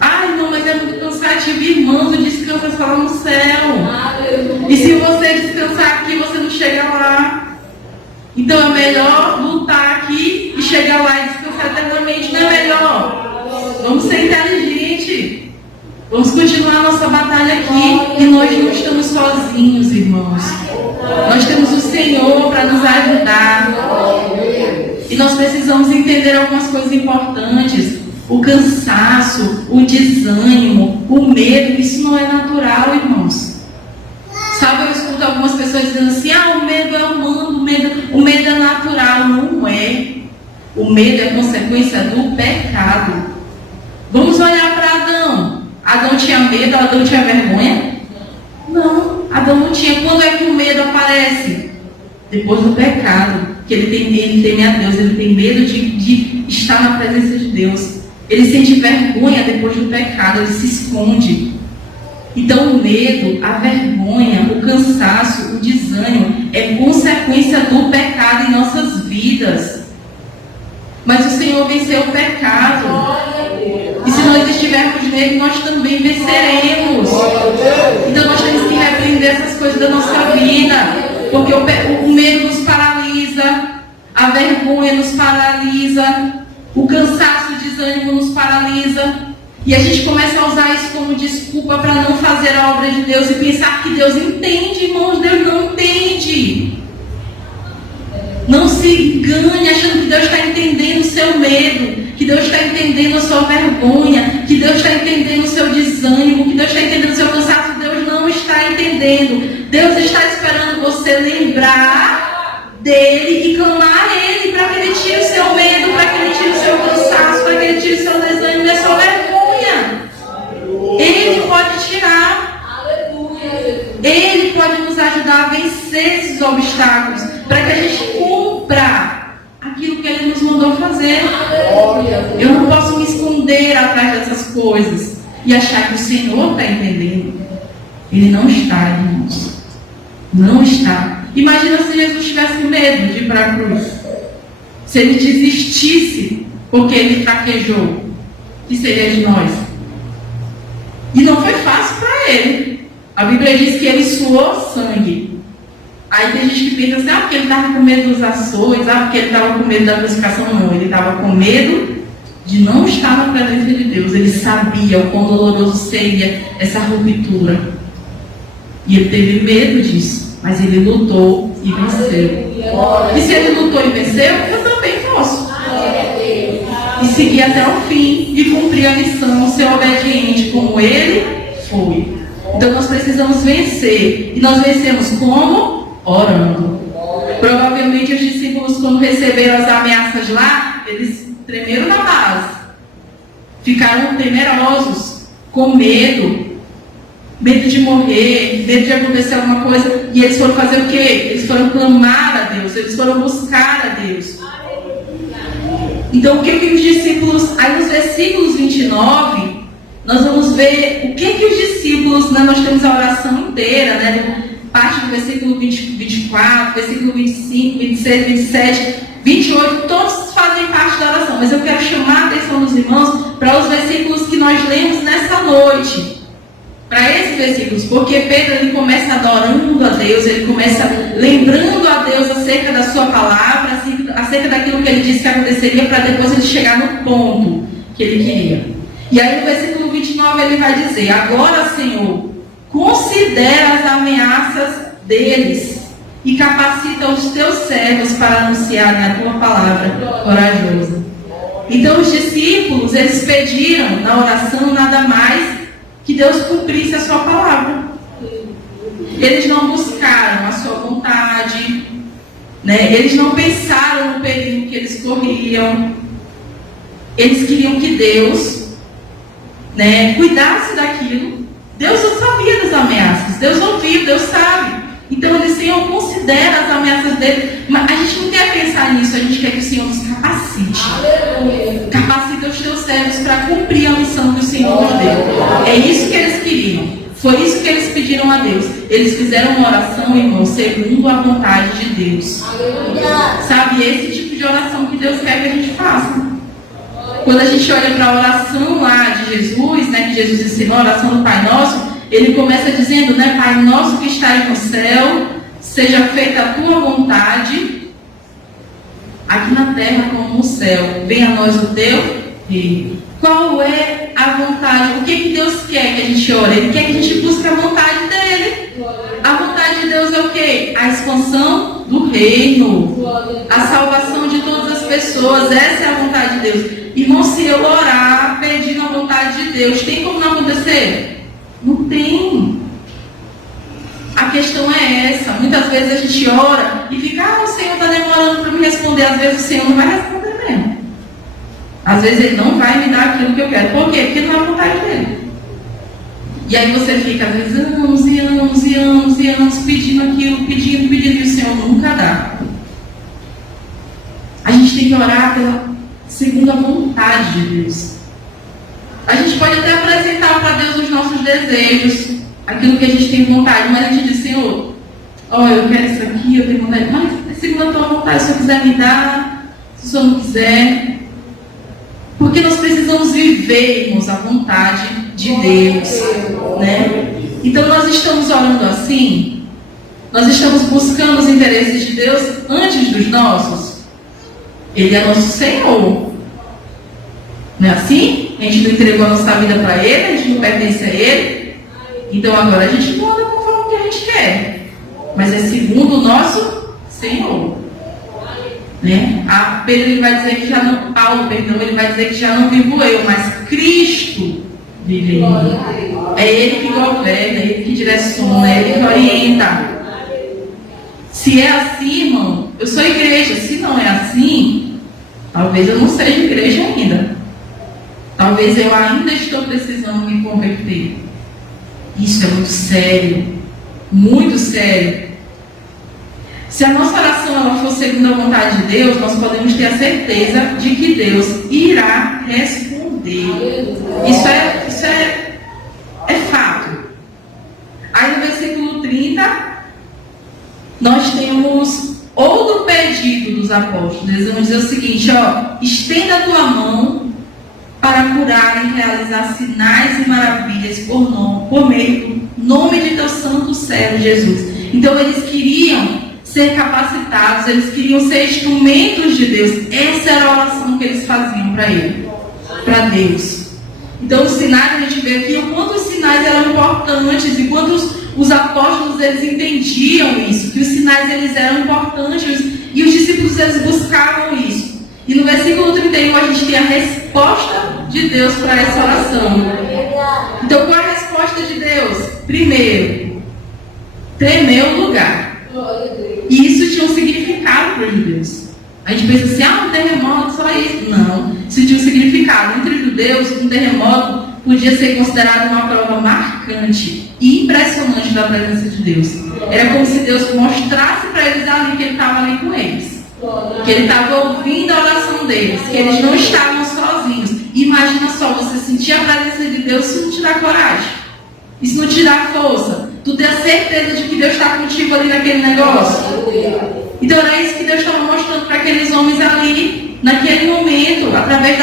Ai, não, mas é muito cansativo. Irmãos, o descanso é só lá no céu. E se você descansar aqui, você não chega lá. Então é melhor lutar aqui e chegar lá e descansar eternamente. Não é melhor? Vamos ser inteligentes. Vamos continuar a nossa batalha aqui. E nós não estamos sozinhos, irmãos. Nós temos o Senhor para nos ajudar. E nós precisamos entender algumas coisas importantes. O cansaço, o desânimo, o medo, isso não é natural, irmãos. Sabe, eu escuto algumas pessoas dizendo assim: o medo é humano, o medo é natural. Não é. O medo é consequência do pecado. Vamos olhar para Adão. Adão tinha medo, Adão tinha vergonha? Não, Adão não tinha. Quando é que o medo aparece? Depois do pecado. Que ele teme a Deus, ele tem medo de estar na presença de Deus. Ele sente vergonha depois do pecado, ele se esconde. Então o medo, a vergonha, o cansaço, o desânimo é consequência do pecado em nossas vidas. Mas o Senhor venceu o pecado. E se nós estivermos nele, nós também venceremos. Então nós temos que repreender essas coisas da nossa vida. Porque o medo nos paralisa, a vergonha nos paralisa, o cansaço, o desânimo nos paralisa. E a gente começa a usar isso como desculpa para não fazer a obra de Deus e pensar que Deus entende, irmãos. Deus não entende. Não se engane achando que Deus está entendendo o seu medo, que Deus está entendendo a sua vergonha, que Deus está entendendo o seu desânimo, que Deus está entendendo o seu cansaço. Deus não está entendendo. Deus está esperando você lembrar dele e clamar a ele para que ele tire o seu medo, para que ele tire o seu cansaço, para que ele tire o seu desânimo e a sua vergonha. Ele pode tirar. Ele pode nos ajudar a vencer esses obstáculos, para que a gente cumpra aquilo que ele nos mandou fazer. Eu não posso me esconder atrás dessas coisas e achar que o Senhor está entendendo. Ele não está, irmãos. Não está. Imagina se Jesus tivesse medo de ir para a cruz. Se ele desistisse porque ele fraquejou. O que seria de nós? E não foi fácil para ele. A Bíblia diz que ele suou sangue. Aí tem gente que pensa assim: porque ele estava com medo dos açoites, porque ele estava com medo da crucificação. Não, ele estava com medo de não estar na presença de Deus. Ele sabia o quão doloroso seria essa ruptura. E ele teve medo disso, mas ele lutou e venceu. E se ele lutou e venceu, eu também posso. E seguir até o fim e cumprir a missão, ser obediente como ele foi. Então nós precisamos vencer. E nós vencemos como? Orando. Provavelmente os discípulos, quando receberam as ameaças lá, eles tremeram na base. Ficaram temerosos, com medo. Medo de morrer, medo de acontecer alguma coisa. E eles foram fazer o quê? Eles foram clamar a Deus, eles foram buscar a Deus. Então o que os discípulos, aí nos versículos 29, nós vamos ver o que os discípulos, né, nós temos a oração inteira, né, parte do versículo 24, versículo 25, 26, 27, 28, todos fazem parte da oração. Mas eu quero chamar a atenção dos irmãos para os versículos que nós lemos nessa noite. Para esses versículos, porque Pedro ele começa adorando a Deus, ele começa lembrando a Deus acerca da sua palavra, acerca daquilo que ele disse que aconteceria, para depois ele chegar no ponto que ele queria. E aí no versículo 29 ele vai dizer: agora, Senhor, considera as ameaças deles e capacita os teus servos para anunciarem a tua palavra corajosa. Então os discípulos, eles pediram na oração nada mais que Deus cumprisse a sua palavra. Eles não buscaram a sua vontade, né? Eles não pensaram no perigo que eles corriam. Eles queriam que Deus, né, cuidasse daquilo. Deus não sabia das ameaças, Deus ouviu, Deus sabe. Então eles, Senhor, considera as ameaças dele. Mas a gente não quer pensar nisso, a gente quer que o Senhor nos capacite. Capacita os teus servos para cumprir a missão que o Senhor nos deu. É isso que eles queriam. Foi isso que eles pediram a Deus. Eles fizeram uma oração, irmão, segundo a vontade de Deus. Sabe, esse tipo de oração que Deus quer que a gente faça. Quando a gente olha para a oração lá de Jesus, né, que Jesus ensinou, a oração do Pai Nosso, ele começa dizendo, né, Pai Nosso que estás no céu, seja feita a tua vontade, aqui na terra como no céu. Venha a nós o teu reino. Qual é a vontade? O que Deus quer que a gente ore? Ele quer que a gente busque a vontade dele. A vontade de Deus é o quê? A expansão do reino. A salvação de todas as pessoas. Essa é a vontade de Deus. Irmão, se eu orar pedindo a vontade de Deus, tem como não acontecer? Não tem. A questão é essa. Muitas vezes a gente ora e fica, o Senhor está demorando para me responder. Às vezes o Senhor não vai responder mesmo. Às vezes Ele não vai me dar aquilo que eu quero. Por quê? Porque não é a vontade dele. E aí você fica, às vezes, anos e anos e anos e anos pedindo aquilo, pedindo, e o Senhor nunca dá. A gente tem que orar segundo a vontade de Deus. A gente pode até apresentar para Deus os nossos desejos, aquilo que a gente tem vontade, mas a gente diz, Senhor, eu quero isso aqui, eu tenho vontade, mas é segundo a tua vontade, se o Senhor quiser me dar, se o Senhor não quiser. Porque nós precisamos viver, irmãos, a vontade de Deus, né? Então nós estamos orando assim, nós estamos buscando os interesses de Deus antes dos nossos. Ele é nosso Senhor, não é assim? A gente não entregou a nossa vida para Ele, a gente não pertence a Ele. Então agora a gente não anda conforme o que a gente quer, mas é segundo o nosso Senhor. Né? Pedro ele vai dizer que já não, Paulo, perdão, ele vai dizer que já não vivo eu, mas Cristo vive em mim. É Ele que governa, é Ele que direciona, é Ele que orienta. Se é assim, irmão, eu sou igreja. Se não é assim, talvez eu não seja igreja ainda. Talvez eu ainda estou precisando me converter. Isso é muito sério, muito sério. Se a nossa oração ela for segundo a vontade de Deus, nós podemos ter a certeza de que Deus irá responder. Isso é fato. Aí no versículo 30, nós temos outro pedido dos apóstolos. Eles vão dizer o seguinte, estenda a tua mão para curar e realizar sinais e maravilhas por meio do nome de teu santo servo Jesus. Então eles queriam ser capacitados, eles queriam ser instrumentos de Deus. Essa era a oração que eles faziam para Ele, para Deus. Então os sinais, a gente vê aqui o quanto os sinais eram importantes e quanto os apóstolos eles entendiam isso, que os sinais eles eram importantes e os discípulos eles buscavam isso. E no versículo 31 a gente tem a resposta de Deus para essa oração. Então qual é a resposta de Deus? Primeiro, tremer o lugar. E isso tinha um significado para os judeus. A gente pensa assim, um terremoto, só isso. Não, isso tinha um significado. Entre os judeus, um terremoto podia ser considerado uma prova marcante e impressionante da presença de Deus. Era como se Deus mostrasse para eles ali que Ele estava ali com eles. Que Ele estava ouvindo a oração deles, que eles não estavam sozinhos. Imagina só, você sentir a presença de Deus, isso não te dá coragem, isso não te dá força, tu tem a certeza de que Deus está contigo ali naquele negócio. Então era isso que Deus estava mostrando para aqueles homens ali, naquele momento, através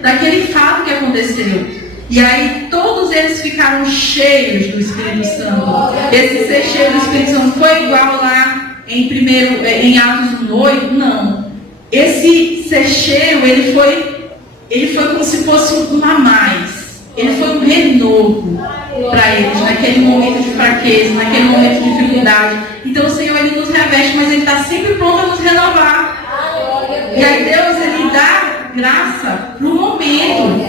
daquele fato que aconteceu. E aí todos eles ficaram cheios do Espírito Santo. Esse ser cheio do Espírito Santo foi igual lá em Atos do Noivo? Não. Esse ser cheio, ele foi como se fosse um a mais. Ele foi um renovo para eles, naquele momento de fraqueza, naquele momento de dificuldade. Então o Senhor, Ele nos reveste, mas Ele está sempre pronto a nos renovar. E aí Deus, Ele dá graça para o momento,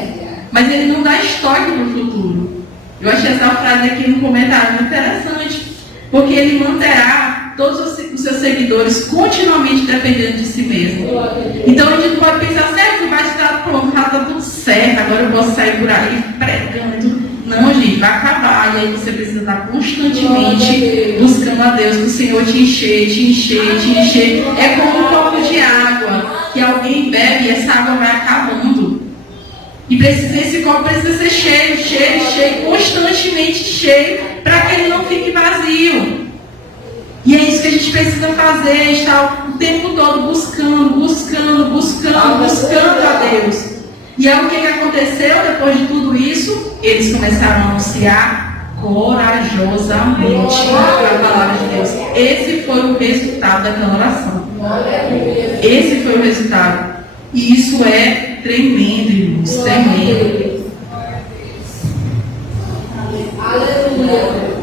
mas ele não dá estoque no futuro. Eu achei essa frase aqui no comentário interessante, porque ele manterá todos os seus seguidores continuamente dependendo de si mesmo. Então a gente pode pensar, certo, vai estar pronto, já está tudo certo, agora eu posso sair por aí pregando e tudo. Não, gente, vai acabar, e aí você precisa estar constantemente buscando a Deus, para o Senhor te encher, te encher, te encher. É como um copo de água, que alguém bebe e essa água vai acabando. E esse copo precisa ser cheio, cheio, cheio, constantemente cheio, para que ele não fique vazio. E é isso que a gente precisa fazer, estar o tempo todo buscando a Deus. E aí o que aconteceu depois de tudo isso? Eles começaram a anunciar corajosamente a palavra de Deus. Esse foi o resultado daquela oração. Esse foi o resultado. E isso é tremendo, irmãos, tremendo.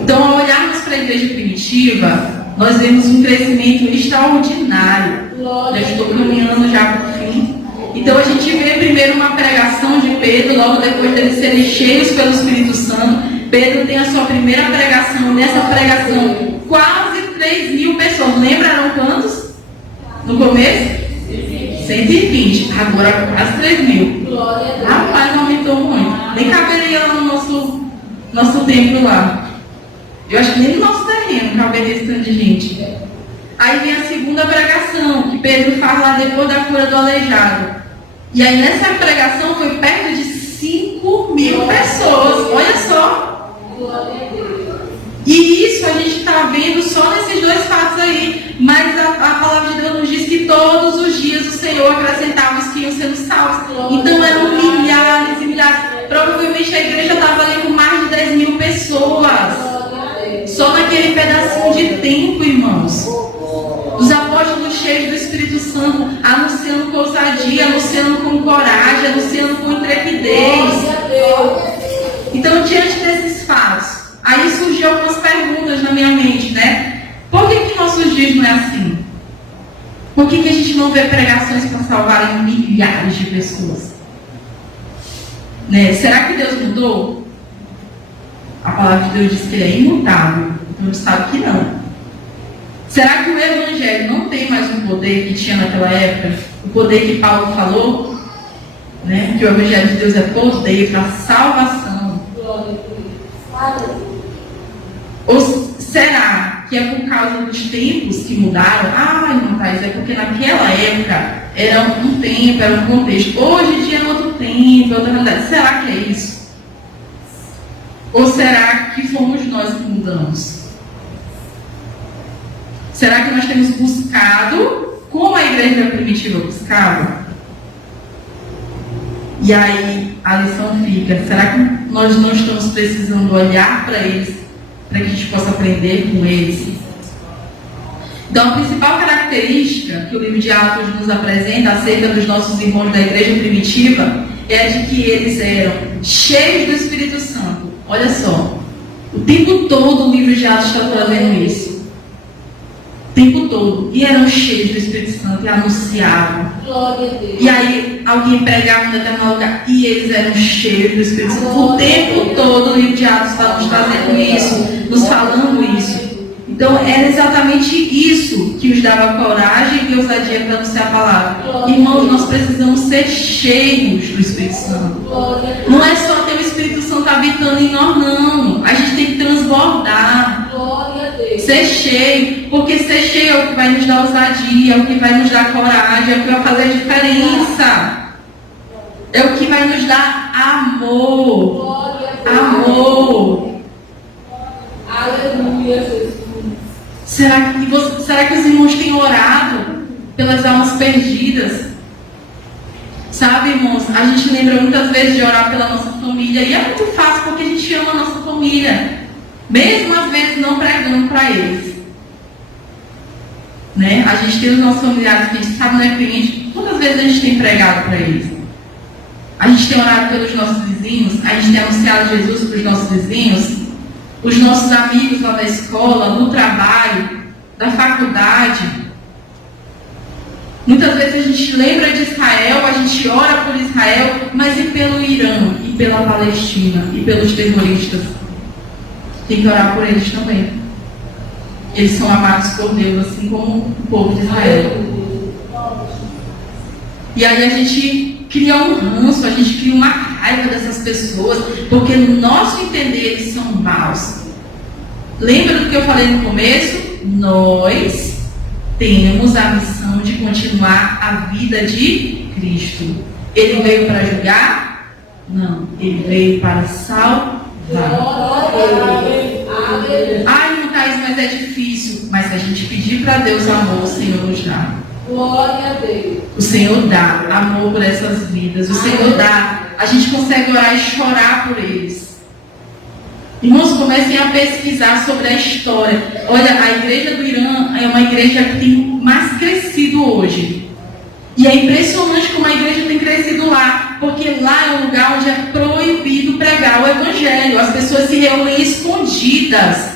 Então, ao olharmos para a igreja primitiva, nós vemos um crescimento extraordinário. Já estou caminhando já para o fim. Então a gente vê primeiro uma pregação de Pedro, logo depois deles serem cheios pelo Espírito Santo. Pedro tem a sua primeira pregação. Nessa pregação, quase 3.000 pessoas. Lembraram quantos? No começo? 120. Agora quase 3.000. Rapaz, não aumentou muito. Nem caberia lá no nosso templo lá. Eu acho que nem no nosso terreno caberia esse tanto de gente. Aí vem a segunda pregação, que Pedro faz lá depois da cura do aleijado. E aí nessa pregação foi perto de 5.000 pessoas. Olha só. E isso a gente está vendo só nesses dois fatos aí. Mas a palavra de Deus nos diz que todos os dias o Senhor acrescentava os que iam sendo salvos. Então eram milhares e milhares. Provavelmente a igreja estava ali com mais de 10.000 pessoas. Só naquele pedacinho de tempo, irmãos. Os apóstolos cheios do Espírito Santo, anunciando com ousadia, anunciando com coragem, anunciando com intrepidez. Então, diante desses fatos, aí surgiu algumas perguntas na minha mente, né? Por que nossos dias não é assim? Por que a gente não vê pregações para salvarem milhares de pessoas? Né? Será que Deus mudou? A palavra de Deus diz que ele é imutável, então ele sabe que não. Será que o Evangelho não tem mais o poder que tinha naquela época? O poder que Paulo falou? Né? Que o Evangelho de Deus é poder para salvação. Ou será que é por causa dos tempos que mudaram? Irmão Thais, é porque naquela época era um tempo, era um contexto. Hoje em dia é outro tempo, outra realidade. Será que é isso? Ou será que fomos nós que mudamos? Será que nós temos buscado como a igreja primitiva buscava? E aí a lição fica, será que nós não estamos precisando olhar para eles, para que a gente possa aprender com eles? Então a principal característica que o livro de Atos nos apresenta acerca dos nossos irmãos da igreja primitiva é a de que eles eram cheios do Espírito Santo. Olha só, o tempo todo o livro de Atos está trazendo isso. O tempo todo. E eram cheios do Espírito Santo e anunciavam. Glória a Deus. E aí alguém pregava em determinado lugar e eles eram cheios do Espírito Santo. O tempo todo o livro de Atos está nos trazendo isso, nos falando isso. Então era exatamente isso que os dava coragem e ousadia para anunciar a palavra. Irmãos, nós precisamos ser cheios do Espírito Santo. Não é só ter o Espírito Santo habitando em nós, não. A gente tem que transbordar. Ser cheio, porque ser cheio é o que vai nos dar ousadia, é o que vai nos dar coragem, é o que vai fazer a diferença. É o que vai nos dar amor. Amor. Aleluia, Jesus. Será que os irmãos têm orado pelas almas perdidas? Sabe, irmãos, a gente lembra muitas vezes de orar pela nossa família, e é muito fácil porque a gente ama a nossa família, mesmo às vezes não pregando para eles. Né? A gente tem os nossos familiares que a gente sabe não é cliente, quantas vezes a gente tem pregado para eles? A gente tem orado pelos nossos vizinhos, a gente tem anunciado Jesus para os nossos vizinhos, os nossos amigos lá da escola, no trabalho, da faculdade. Muitas vezes a gente lembra de Israel, a gente ora por Israel, mas e pelo Irã, e pela Palestina, e pelos terroristas? Tem que orar por eles também. Eles são amados por Deus, assim como o povo de Israel. E aí a gente cria um ranço, a gente cria uma raiva dessas pessoas, porque no nosso entender eles são maus. Lembra do que eu falei no começo? Nós temos a missão de continuar a vida de Cristo. Ele veio para julgar? Não. Ele veio para salvar. Ai, não, Thaís, mas é difícil. Mas se a gente pedir para Deus amor, o Senhor nos dá. Glória a Deus. O Senhor dá amor por essas vidas. O Senhor dá. A gente consegue orar e chorar por eles. Irmãos, comecem a pesquisar sobre a história. Olha, a igreja do Irã é uma igreja que tem mais crescido hoje. E é impressionante como a igreja tem crescido lá. Porque lá é um lugar onde é proibido pregar o evangelho. As pessoas se reúnem escondidas.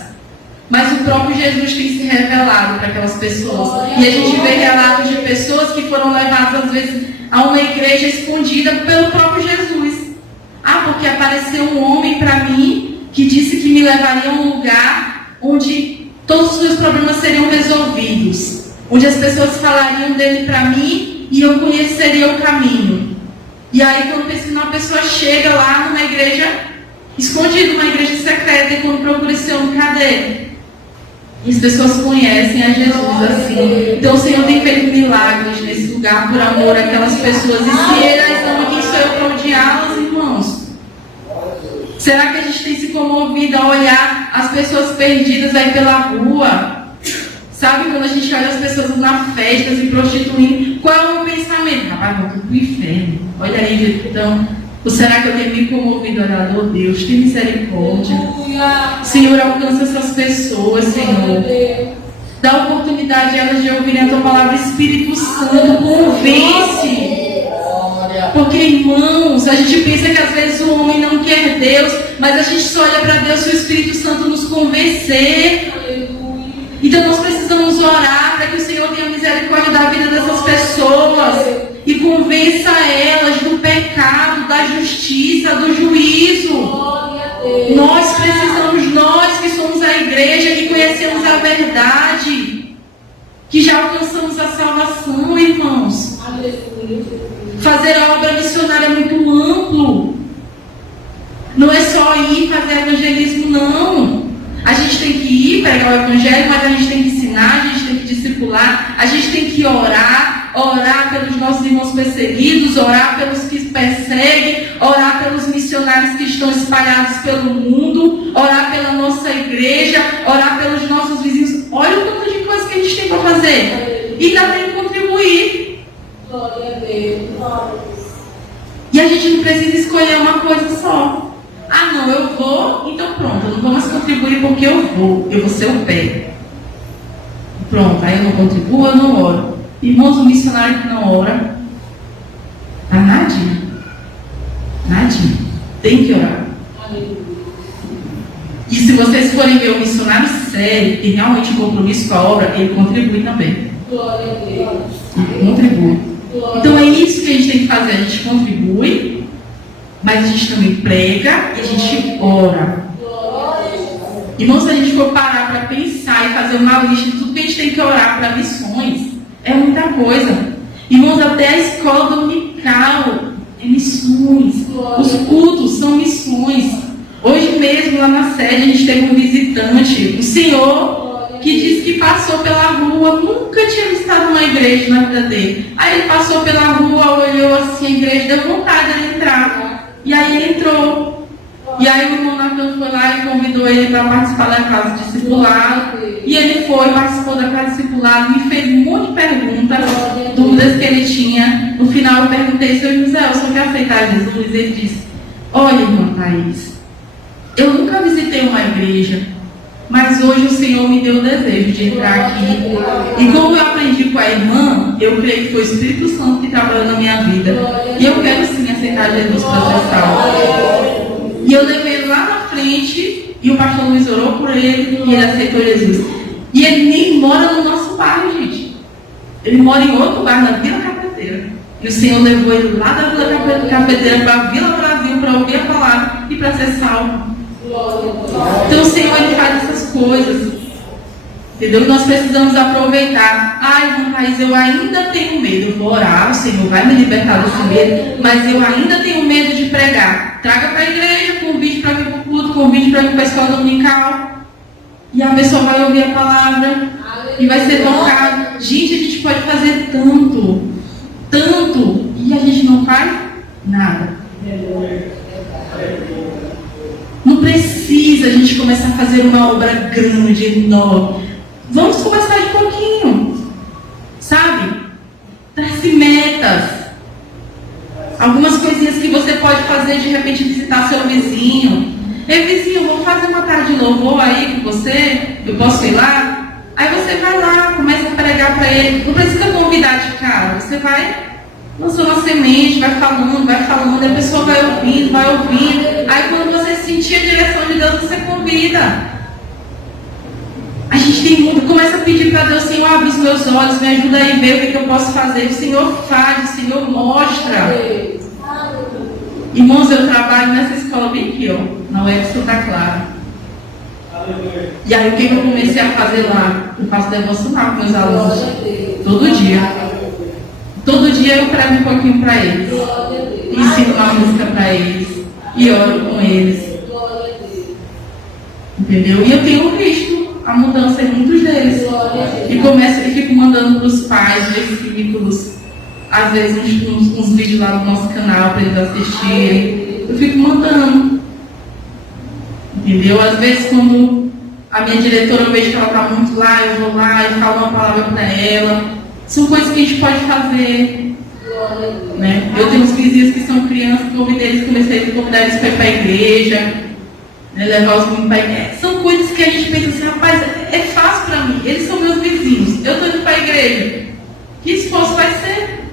Mas o próprio Jesus tem se revelado para aquelas pessoas. E a gente vê relatos de pessoas que foram levadas, às vezes, a uma igreja escondida pelo próprio Jesus. Ah, porque apareceu um homem para mim que disse que me levaria a um lugar onde todos os meus problemas seriam resolvidos. Onde as pessoas falariam dele para mim e eu conheceria o caminho. E aí, quando uma pessoa chega lá numa igreja escondida, numa igreja secreta, e quando procura esse homem, cadê? E as pessoas conhecem a Jesus assim. Então o Senhor tem feito milagres nesse lugar por amor àquelas pessoas. E se elas amam, quem sou eu para odiá-las, irmãos? Será que a gente tem se comovido a olhar as pessoas perdidas aí pela rua? Sabe, quando a gente olha as pessoas na festa se prostituindo, qual é o meu pensamento? Rapaz, vão tudo pro inferno. Olha aí, então. Ou será que eu tenho me comovido, orador? Deus, tem misericórdia. Senhor, alcança essas pessoas, Senhor. Dá oportunidade a elas de ouvirem a Tua palavra. Espírito Santo, convence. Porque, irmãos, a gente pensa que às vezes o homem não quer Deus, mas a gente só olha para Deus se o Espírito Santo nos convencer. Então nós precisamos orar para que o Senhor tenha misericórdia da vida dessas pessoas e convença elas do pecado, da justiça, do juízo. Nós precisamos, nós que somos a igreja, que conhecemos a verdade, que já alcançamos a salvação, irmãos. Fazer a obra missionária é muito amplo. Não é só ir fazer evangelismo, não. A gente tem que ir pregar o evangelho, mas a gente tem que ensinar, a gente tem que discipular, a gente tem que orar pelos nossos irmãos perseguidos, orar pelos que perseguem, orar pelos missionários que estão espalhados pelo mundo, orar pela nossa igreja, orar pelos nossos vizinhos. Olha o tanto de coisas que a gente tem para fazer. E ainda tem que contribuir. Glória a Deus. E a gente não precisa escolher uma coisa só. Ah, não, eu vou, então pronto, eu não vou mais contribuir porque eu vou ser o pé. Pronto, aí eu não contribuo, eu não oro. Irmãos, um missionário que não ora, tá nadinha. Nadinha. Tem que orar. E se vocês forem ver um missionário sério, que realmente tem compromisso com a obra, ele contribui também. Glória a Deus. Ele contribui. Então é isso que a gente tem que fazer, a gente contribui, mas a gente também prega e a gente ora. Irmãos, se a gente for parar para pensar e fazer uma lista de tudo que a gente tem que orar para missões, é muita coisa. Irmãos, até a escola dominical é missões. Os cultos são missões. Hoje mesmo, lá na sede, a gente teve um visitante, um senhor, que disse que passou pela rua, nunca tinha estado numa igreja na vida dele. Aí ele passou pela rua, olhou assim a igreja, deu vontade de ele entrar. E aí ele entrou. E aí o irmão Natan foi lá e convidou ele para participar da casa de discipulado. E ele foi, participou da casa de discipulado, me fez um monte de perguntas, dúvidas que ele tinha. No final eu perguntei, seu José, eu só quero aceitar Jesus. Ele disse, olha, irmã Thaís, eu nunca visitei uma igreja, mas hoje o Senhor me deu o desejo de entrar aqui. E como eu aprendi com a irmã, eu creio que foi o Espírito Santo que trabalhou na minha vida. E eu quero sim aceitar Jesus para ser salvo. E eu levei ele lá na frente, e o pastor Luiz orou por ele, e ele aceitou Jesus. E ele nem mora no nosso bairro, gente. Ele mora em outro bairro, na Vila Cafeteira. E o Senhor levou ele lá da Vila Cafeteira para a Vila Brasil, para ouvir a palavra e para ser salvo. Então o Senhor, Ele faz essas coisas. Entendeu? Nós precisamos aproveitar. Irmã Thaís, eu ainda tenho medo. Eu vou orar, o Senhor vai me libertar desse medo, mas eu ainda tenho medo de pregar. Traga para a igreja, convite para vir para o culto, convite para vir para a escola dominical. E a pessoa vai ouvir a palavra e vai ser tocada. Gente, a gente pode fazer tanto, e a gente não faz nada. Não precisa a gente começar a fazer uma obra grande, enorme. Vamos começar de pouquinho, sabe? Trace metas. Algumas coisinhas que você pode fazer, de repente visitar seu vizinho. Ei, vizinho, vou fazer uma tarde de louvor aí com você, eu posso ir lá? Aí você vai lá, começa a pregar para ele. Não precisa convidar de cara, você vai lançando a semente, vai falando, a pessoa vai ouvindo. Aí quando você sentir a direção de Deus, você convida. A gente tem muito, começa a pedir para Deus, Senhor, abre os meus olhos, me ajuda aí a ver o que eu posso fazer. O Senhor faz, o Senhor mostra. Irmãos, eu trabalho nessa escola bem aqui, na UF Santa Clara. E aí o que eu comecei a fazer lá? Eu faço devocional com meus alunos. Todo dia. Todo dia eu prego um pouquinho para eles. Ensino uma música para eles. E oro com eles. Entendeu? E eu tenho visto a mudança em muitos deles. E fico mandando para os pais versículos. Às vezes uns vídeos lá no nosso canal para eles assistirem. Eu fico mandando. Entendeu? Às vezes quando a minha diretora, eu vejo que ela está muito lá, eu vou lá e falo uma palavra para ela. São coisas que a gente pode fazer. Né? Eu tenho uns vizinhos que são crianças, comecei a convidar eles para ir para a igreja, né? Levar os meninos para a igreja. São coisas que a gente pensa assim, rapaz, é fácil para mim, eles são meus vizinhos, eu estou indo para a igreja. Que esforço vai ser?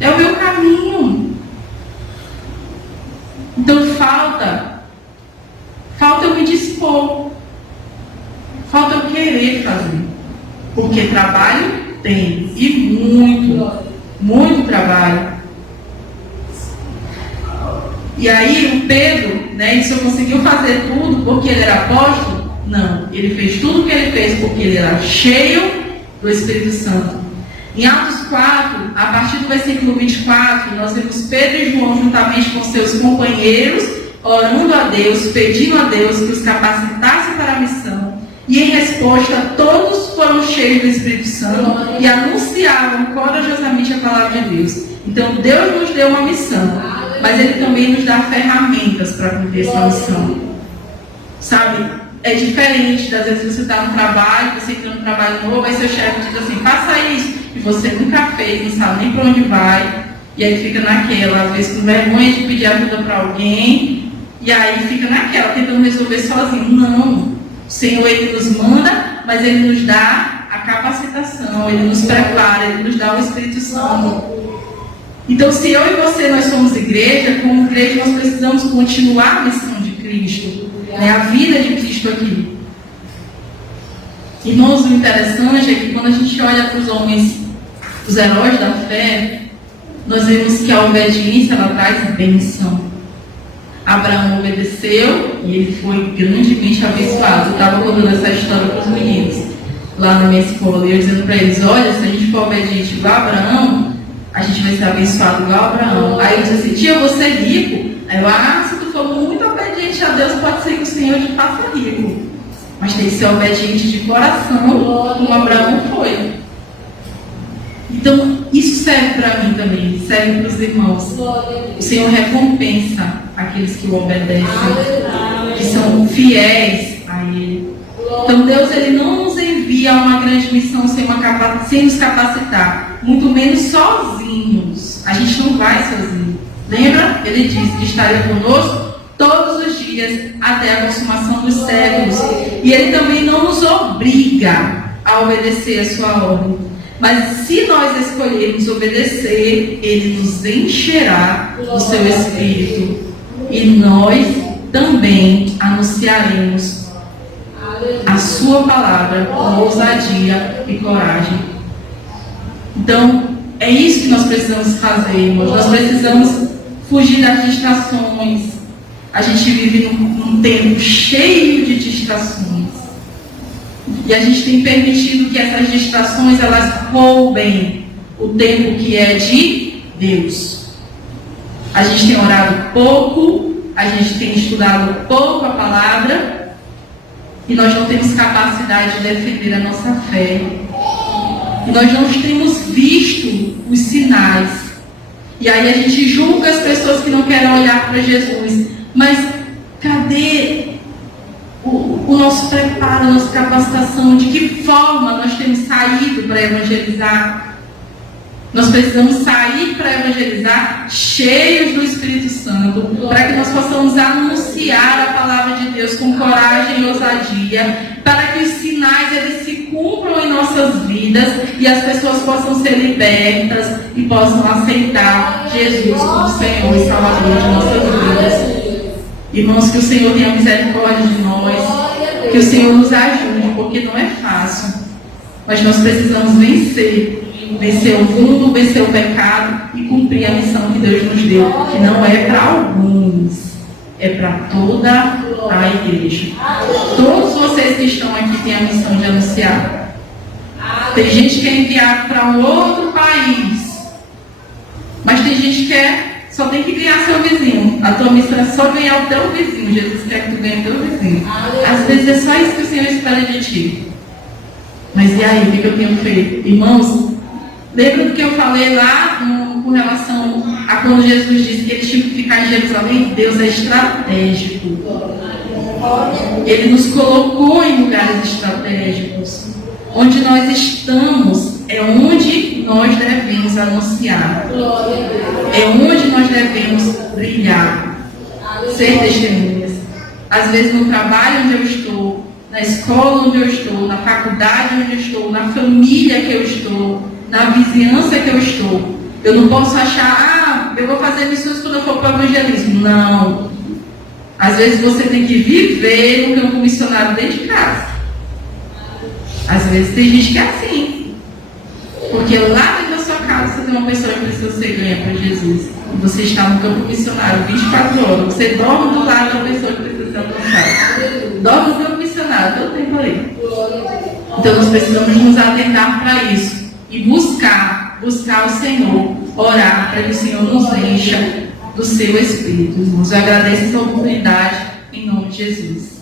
É o meu caminho. Então falta eu me dispor, falta eu querer fazer, porque trabalho tem, e muito trabalho. E aí o Pedro, né, ele só conseguiu fazer tudo porque ele era apóstolo? Não, ele fez tudo o que ele fez porque ele era cheio do Espírito Santo. Em Atos 4, a partir do versículo 24, nós vemos Pedro e João juntamente com seus companheiros, orando a Deus, pedindo a Deus que os capacitasse para a missão. E em resposta, todos foram cheios do Espírito Santo e anunciavam corajosamente a palavra de Deus. Então Deus nos deu uma missão, mas Ele também nos dá ferramentas para cumprir essa missão. Sabe? É diferente, às vezes você está no trabalho, você entra no trabalho novo, aí seu chefe diz assim, faça isso, e você nunca fez, não sabe nem para onde vai, e aí fica naquela, às vezes com vergonha de pedir ajuda para alguém, e aí fica naquela, tentando resolver sozinho. Não, o Senhor, Ele nos manda, mas Ele nos dá a capacitação, Ele nos prepara, Ele nos dá o Espírito Santo. Então, se eu e você, nós somos igreja, como igreja nós precisamos continuar a missão de Cristo, né? A vida de Cristo aqui. Irmãos, o interessante é que quando a gente olha para os homens, os heróis da fé, nós vemos que a obediência, ela traz bênção. Abraão obedeceu e ele foi grandemente abençoado. Eu estava contando essa história para os meninos lá na minha escola, e eu dizendo para eles, olha, se a gente for obediente igual a Abraão, a gente vai ser abençoado igual a Abraão. Aí eu disse assim, tia, eu vou ser rico. Aí eu, se tu for muito obediente a Deus, pode ser que o Senhor te faça rico. Mas tem que ser obediente de coração, como Abraão foi. Então, isso serve para mim também, serve para os irmãos. O Senhor recompensa aqueles que o obedecem, que são fiéis a Ele. Então, Deus, Ele não nos envia a uma grande missão sem nos capacitar, muito menos sozinhos. A gente não vai sozinho. Lembra? Ele disse que estaria conosco todos os dias até a consumação dos séculos. E Ele também não nos obriga a obedecer a sua ordem. Mas se nós escolhermos obedecer, Ele nos encherá do seu Espírito. E nós também anunciaremos a sua palavra com ousadia e coragem. Então, é isso que nós precisamos fazer, irmãos. Nós precisamos fugir das distrações. A gente vive num tempo cheio de distrações. E a gente tem permitido que essas distrações, elas roubem o tempo que é de Deus. A gente tem orado pouco, a gente tem estudado pouco a palavra, e nós não temos capacidade de defender a nossa fé. E nós não temos visto os sinais. E aí a gente julga as pessoas que não querem olhar para Jesus. Mas cadê o nosso preparo, a nossa capacitação? De que forma nós temos saído para evangelizar? Nós precisamos sair para evangelizar cheios do Espírito Santo, para que nós possamos anunciar a palavra de Deus com coragem e ousadia, para que os sinais eles se cumpram em nossas vidas e as pessoas possam ser libertas e possam aceitar Jesus como Senhor e Salvador de nossas vidas. Irmãos, que o Senhor tenha misericórdia de nós, que o Senhor nos ajude, porque não é fácil, mas nós precisamos vencer o mundo, vencer o pecado e cumprir a missão que Deus nos deu, que não é para alguns, é para toda a igreja. Todos vocês que estão aqui têm a missão de anunciar. Tem gente que é enviado para um outro país, mas tem gente que só tem que ganhar seu vizinho. A tua missão é só ganhar o teu vizinho. Jesus quer que tu ganhe o teu vizinho. Às vezes é só isso que o Senhor espera de ti. Mas e aí, o que eu tenho feito? Irmãos, lembra do que eu falei lá com relação a quando Jesus disse que ele tinha que ficar em Jerusalém? Deus é estratégico. Ele nos colocou em lugares estratégicos. Onde nós estamos é onde nós devemos anunciar. É onde nós devemos brilhar. Ser testemunhas. Às vezes no trabalho onde eu estou, na escola onde eu estou, na faculdade onde eu estou, na família que eu estou, na vizinhança que eu estou. Eu não posso achar, eu vou fazer missões quando eu for para o evangelismo. Não. Às vezes você tem que viver no campo missionário dentro de casa. Às vezes tem gente que é assim. Porque lá dentro da sua casa você tem uma pessoa que precisa ser ganha para Jesus. E você está no campo missionário 24 horas. Você dorme do lado da pessoa que precisa ser alcançada. Dorme no campo missionário, todo tempo ali. Então nós precisamos nos atentar para isso. E buscar o Senhor, orar para que o Senhor nos encha do seu Espírito. Eu agradeço essa oportunidade em nome de Jesus.